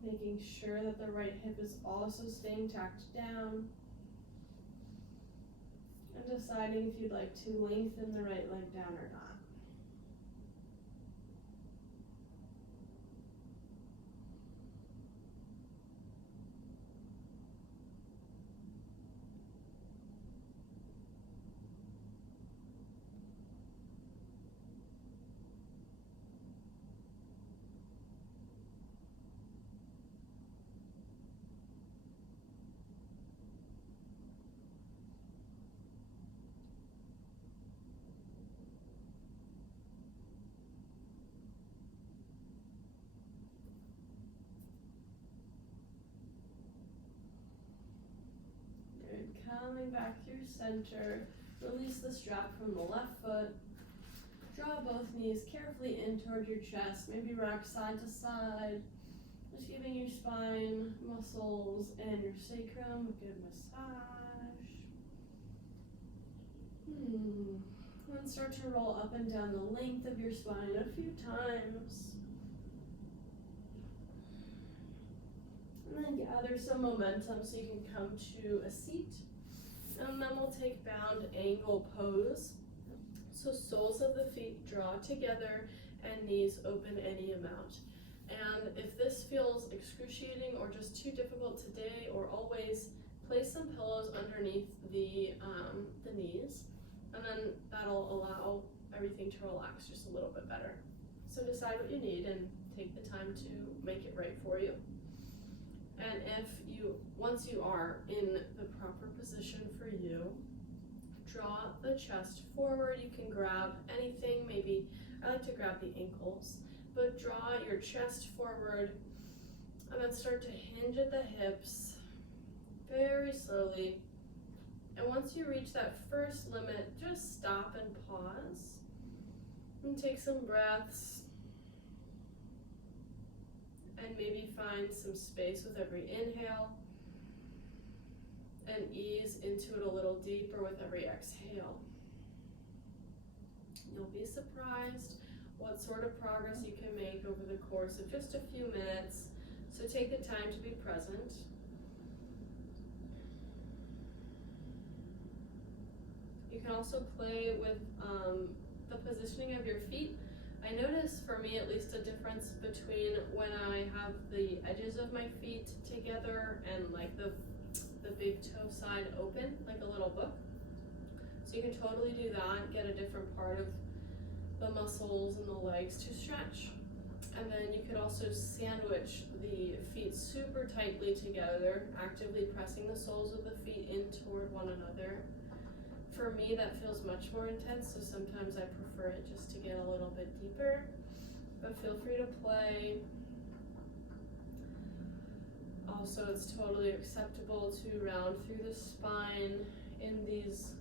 Making sure that the right hip is also staying tacked down. And deciding if you'd like to lengthen the right leg down or not. Coming back through center, release the strap from the left foot. Draw both knees carefully in toward your chest, maybe rock side to side. Just giving your spine, muscles, and your sacrum a good massage. Then start to roll up and down the length of your spine a few times. And then gather some momentum so you can come to a seat. And then we'll take bound angle pose. So soles of the feet draw together and knees open any amount. And if this feels excruciating or just too difficult today or always, place some pillows underneath the knees, and then that'll allow everything to relax just a little bit better. So decide what you need and take the time to make it right for you. And once you are in the proper position for you, draw the chest forward. You can grab anything, maybe I like to grab the ankles, but draw your chest forward and then start to hinge at the hips very slowly. And once you reach that first limit, just stop and pause and take some breaths. And maybe find some space with every inhale and ease into it a little deeper with every exhale. You'll be surprised what sort of progress you can make over the course of just a few minutes. So take the time to be present. You can also play with the positioning of your feet. I notice, for me at least, a difference between when I have the edges of my feet together and like the big toe side open, like a little book. So you can totally do that, get a different part of the muscles and the legs to stretch. And then you could also sandwich the feet super tightly together, actively pressing the soles of the feet in toward one another. For me, that feels much more intense, so sometimes I prefer it just to get a little bit deeper, but feel free to play. Also, it's totally acceptable to round through the spine in these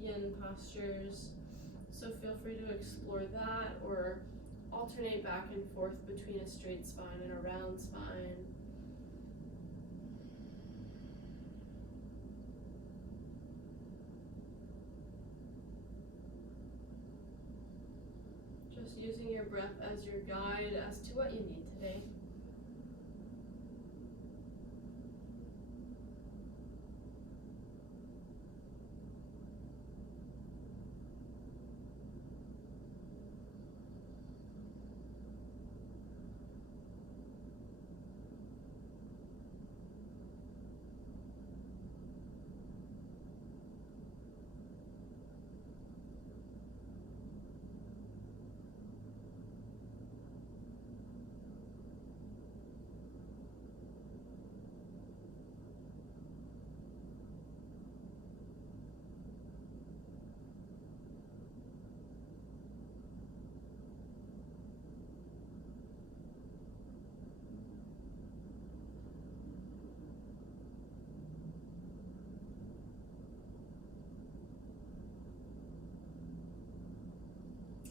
yin postures. So feel free to explore that or alternate back and forth between a straight spine and a round spine. Just using your breath as your guide as to what you need today.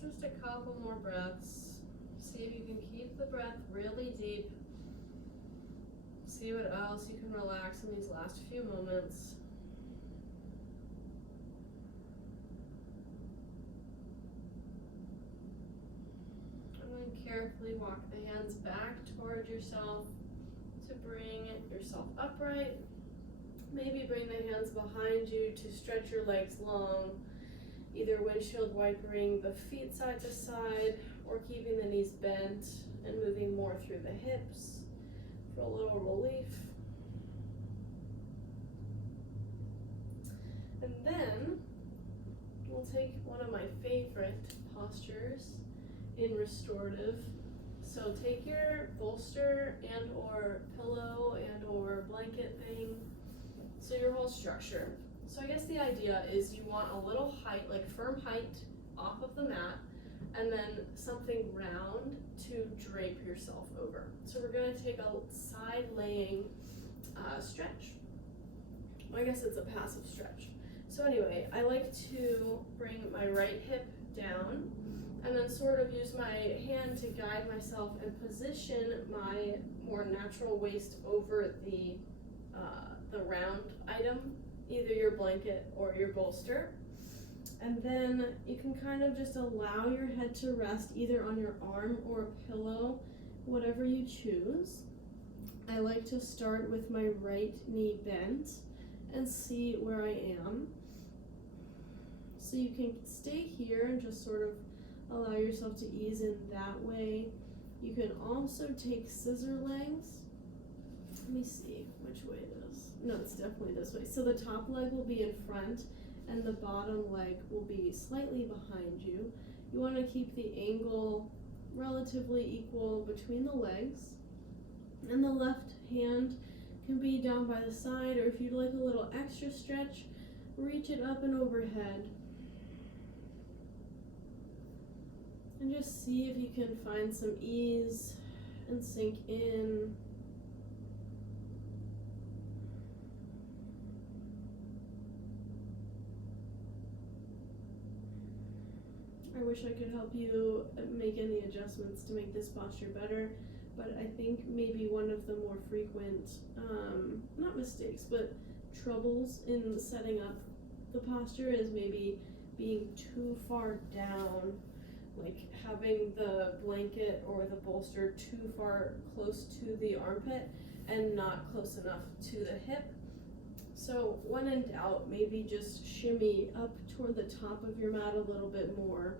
Just a couple more breaths. See if you can keep the breath really deep. See what else you can relax in these last few moments. And then carefully walk the hands back toward yourself to bring yourself upright. Maybe bring the hands behind you to stretch your legs long, either windshield wipering the feet side to side or keeping the knees bent and moving more through the hips for a little relief. And then we'll take one of my favorite postures in restorative. So take your bolster and or pillow and or blanket thing, so your whole structure. So I guess the idea is you want a little height, like firm height off of the mat, and then something round to drape yourself over. So we're gonna take a side laying stretch. Well, I guess it's a passive stretch. So anyway, I like to bring my right hip down and then sort of use my hand to guide myself and position my more natural waist over the round item, either your blanket or your bolster. And then you can kind of just allow your head to rest either on your arm or a pillow, whatever you choose. I like to start with my right knee bent and see where I am. So you can stay here and just sort of allow yourself to ease in that way. You can also take scissor legs. Let me see which way it is. No, it's definitely this way. So the top leg will be in front and the bottom leg will be slightly behind you. You want to keep the angle relatively equal between the legs. And the left hand can be down by the side, or if you'd like a little extra stretch, reach it up and overhead. And just see if you can find some ease and sink in. I wish I could help you make any adjustments to make this posture better, but I think maybe one of the more frequent, not mistakes, but troubles in setting up the posture is maybe being too far down, like having the blanket or the bolster too far close to the armpit and not close enough to the hip. So when in doubt, maybe just shimmy up toward the top of your mat a little bit more.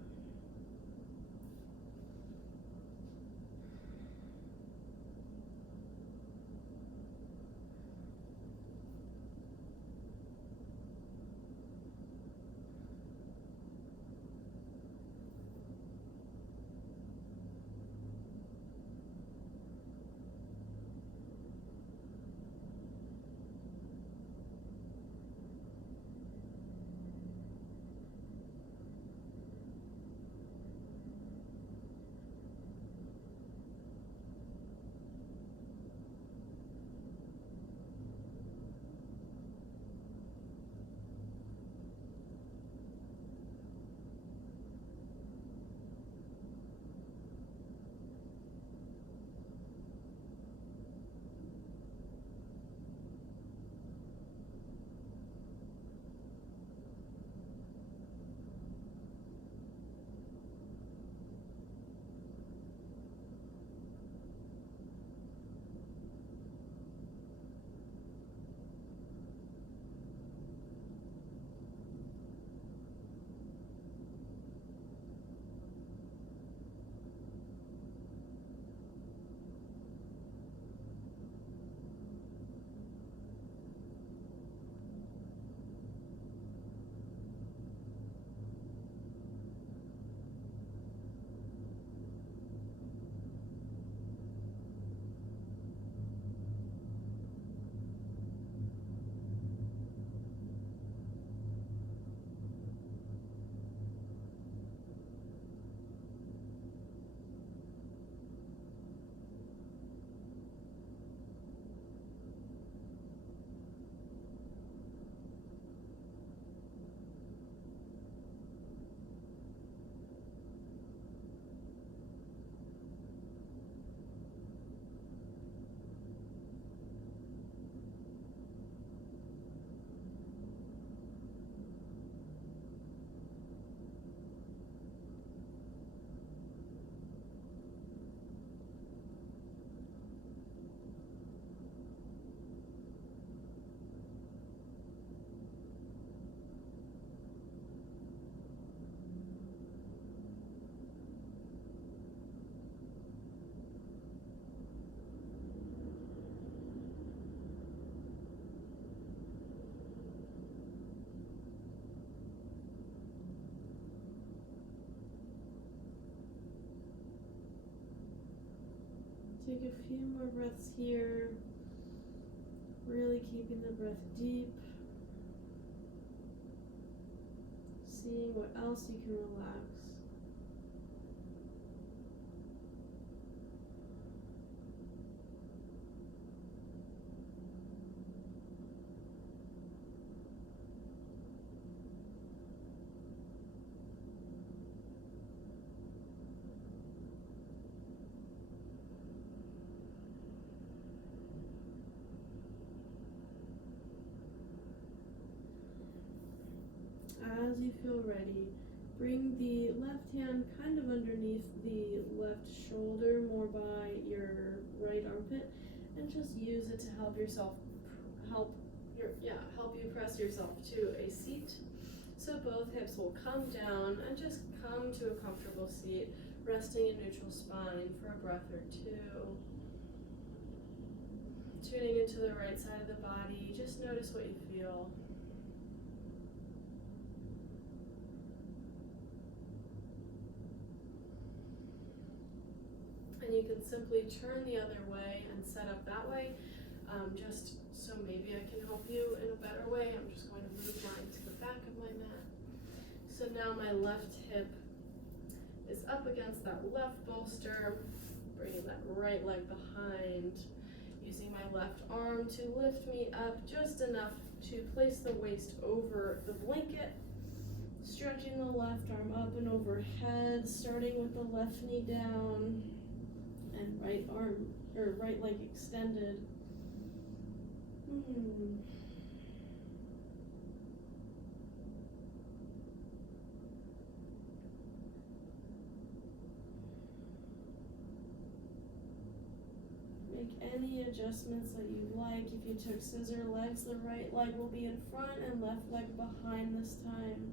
Take a few more breaths here, really keeping the breath deep, seeing what else you can relax. As you feel ready, bring the left hand kind of underneath the left shoulder, more by your right armpit, and just use it to help you press yourself to a seat. So both hips will come down and just come to a comfortable seat, resting in neutral spine for a breath or two. Tuning into the right side of the body, just notice what you feel. And you can simply turn the other way and set up that way, just so maybe I can help you in a better way. I'm just going to move mine to the back of my mat. So now my left hip is up against that left bolster, bringing that right leg behind, using my left arm to lift me up just enough to place the waist over the blanket, stretching the left arm up and overhead, starting with the left knee down and right leg extended. Make any adjustments that you like. If you took scissor legs, the right leg will be in front and left leg behind this time.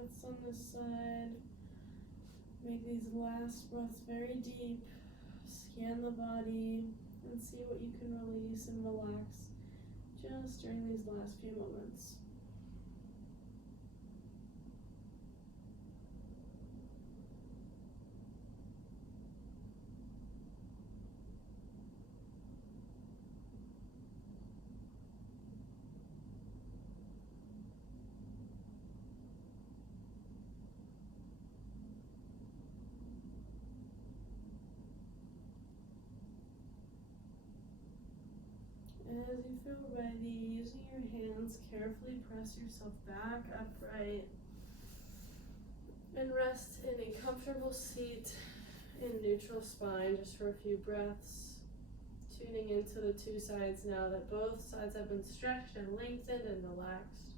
breaths on this side. Make these last breaths very deep. Scan the body and see what you can release and relax just during these last few moments. As you feel ready, using your hands, carefully press yourself back upright and rest in a comfortable seat in neutral spine just for a few breaths. Tuning into the two sides now that both sides have been stretched and lengthened and relaxed.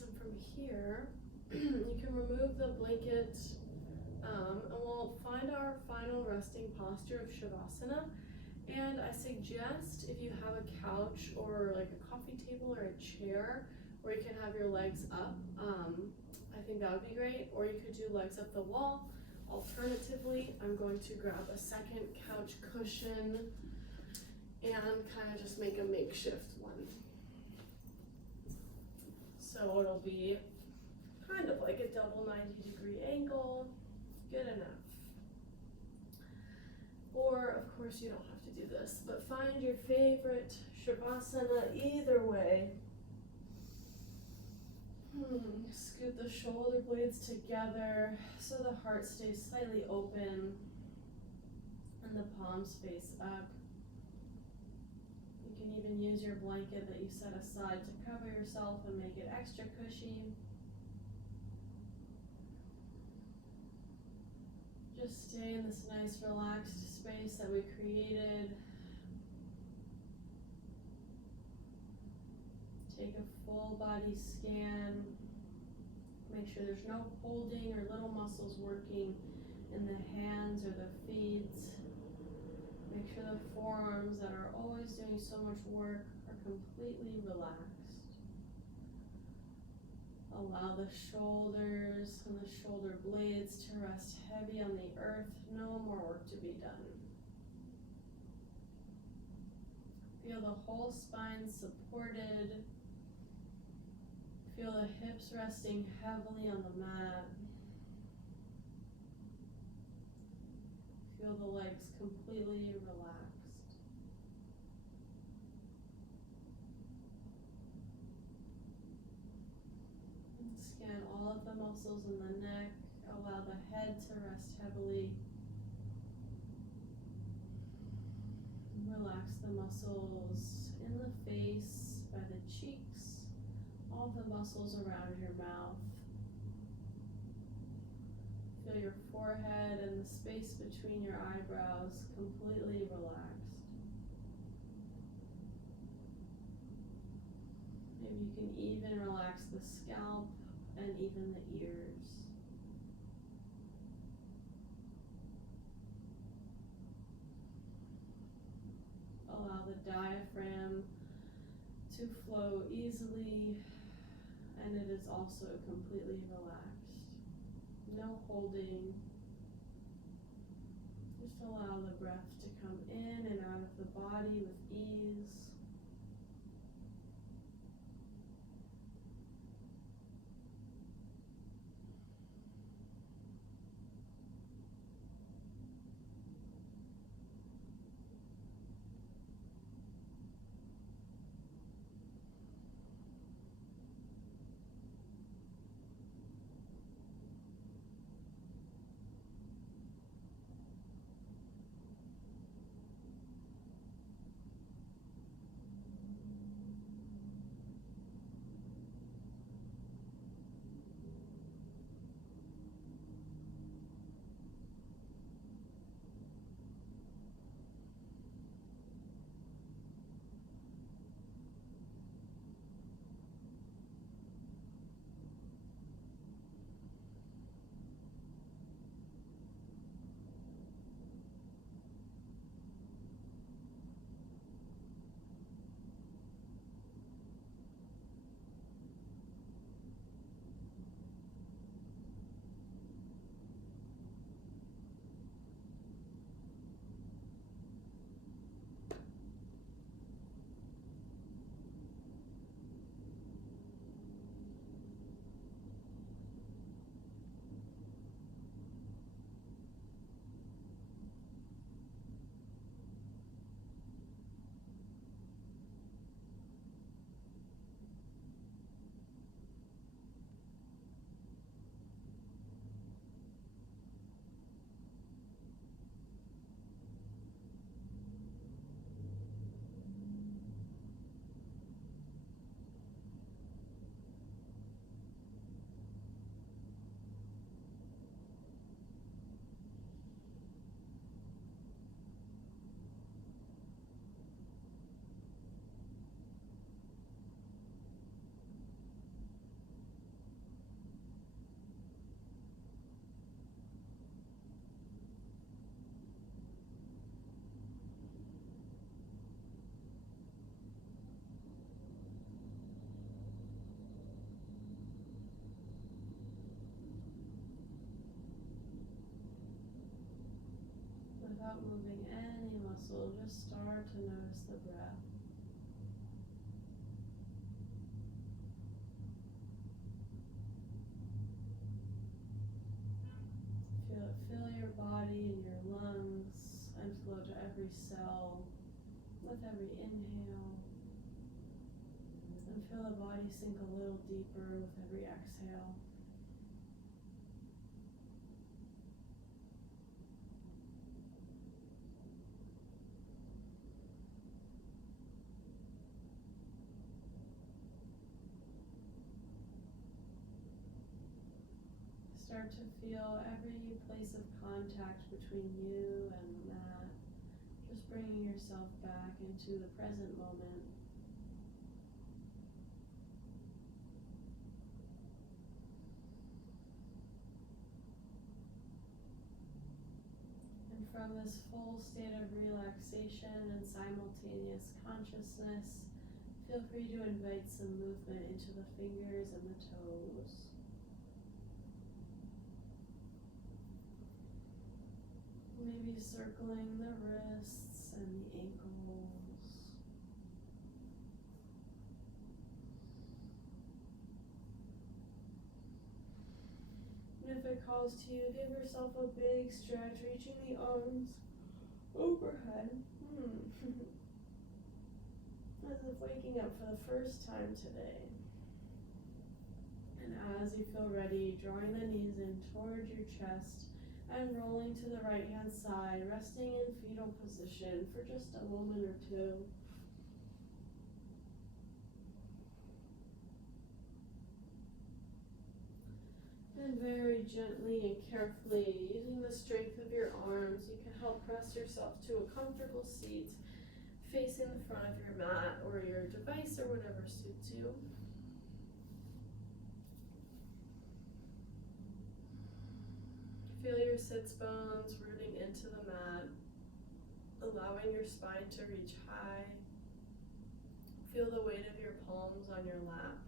And from here, you can remove the blanket and we'll find our final resting posture of Shavasana. And I suggest if you have a couch or like a coffee table or a chair where you can have your legs up, I think that would be great. Or you could do legs up the wall. Alternatively, I'm going to grab a second couch cushion and kind of just make a makeshift one. So it'll be kind of like a double 90-degree angle, good enough. Or, of course, you don't have to do this, but find your favorite Shavasana either way. Scoot the shoulder blades together so the heart stays slightly open and the palms face up. You can even use your blanket that you set aside to cover yourself and make it extra cushy. Just stay in this nice relaxed space that we created. Take a full body scan. Make sure there's no holding or little muscles working in the hands or the feet. Make sure the forearms that are always doing so much work are completely relaxed. Allow the shoulders and the shoulder blades to rest heavy on the earth. No more work to be done. Feel the whole spine supported. Feel the hips resting heavily on the mat. Feel the legs completely relaxed. And scan all of the muscles in the neck. Allow the head to rest heavily. Relax the muscles in the face, by the cheeks, all the muscles around your mouth. Feel your forehead and the space between your eyebrows completely relaxed. Maybe you can even relax the scalp and even the ears. Allow the diaphragm to flow easily, and it is also completely relaxed. No holding. Just allow the breath to come in and out of the body with ease. without moving any muscle, just start to notice the breath. Feel it fill your body and your lungs and flow to every cell with every inhale. And feel the body sink a little deeper with every exhale. Start to feel every place of contact between you and the mat, just bringing yourself back into the present moment. And from this full state of relaxation and simultaneous consciousness, feel free to invite some movement into the fingers and the toes. Maybe circling the wrists and the ankles. And if it calls to you, give yourself a big stretch, reaching the arms overhead. As if waking up for the first time today. And as you feel ready, drawing the knees in towards your chest, and rolling to the right hand side, resting in fetal position for just a moment or two. And very gently and carefully, using the strength of your arms, you can help press yourself to a comfortable seat facing the front of your mat or your device or whatever suits you. Feel your sits bones rooting into the mat, allowing your spine to reach high. Feel the weight of your palms on your lap.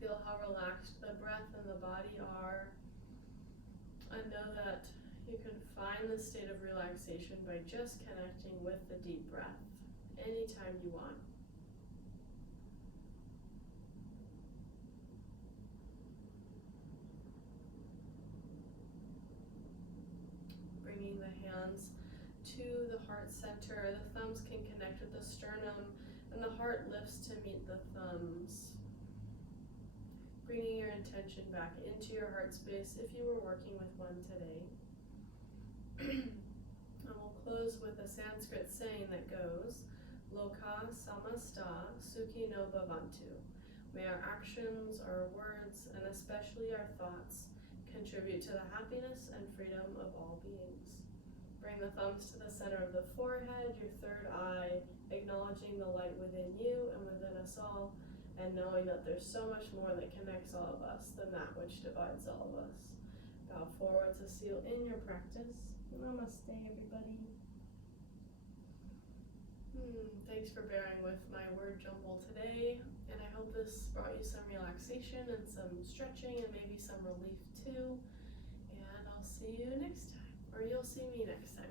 Feel how relaxed the breath and the body are. And know that you can find this state of relaxation by just connecting with the deep breath anytime you want. Bringing the hands to the heart center. The thumbs can connect with the sternum, and the heart lifts to meet the thumbs. Bringing your intention back into your heart space if you were working with one today. And we'll close with a Sanskrit saying that goes, Loka samasta sukhino bhavantu. May our actions, our words, and especially our thoughts contribute to the happiness and freedom of all beings. Bring the thumbs to the center of the forehead, your third eye, acknowledging the light within you and within us all, and knowing that there's so much more that connects all of us than that which divides all of us. Bow forward to seal in your practice. Namaste, everybody. Thanks for bearing with my word jumble today, and I hope this brought you some relaxation and some stretching and maybe some relief too. And I'll see you next time, or you'll see me next time.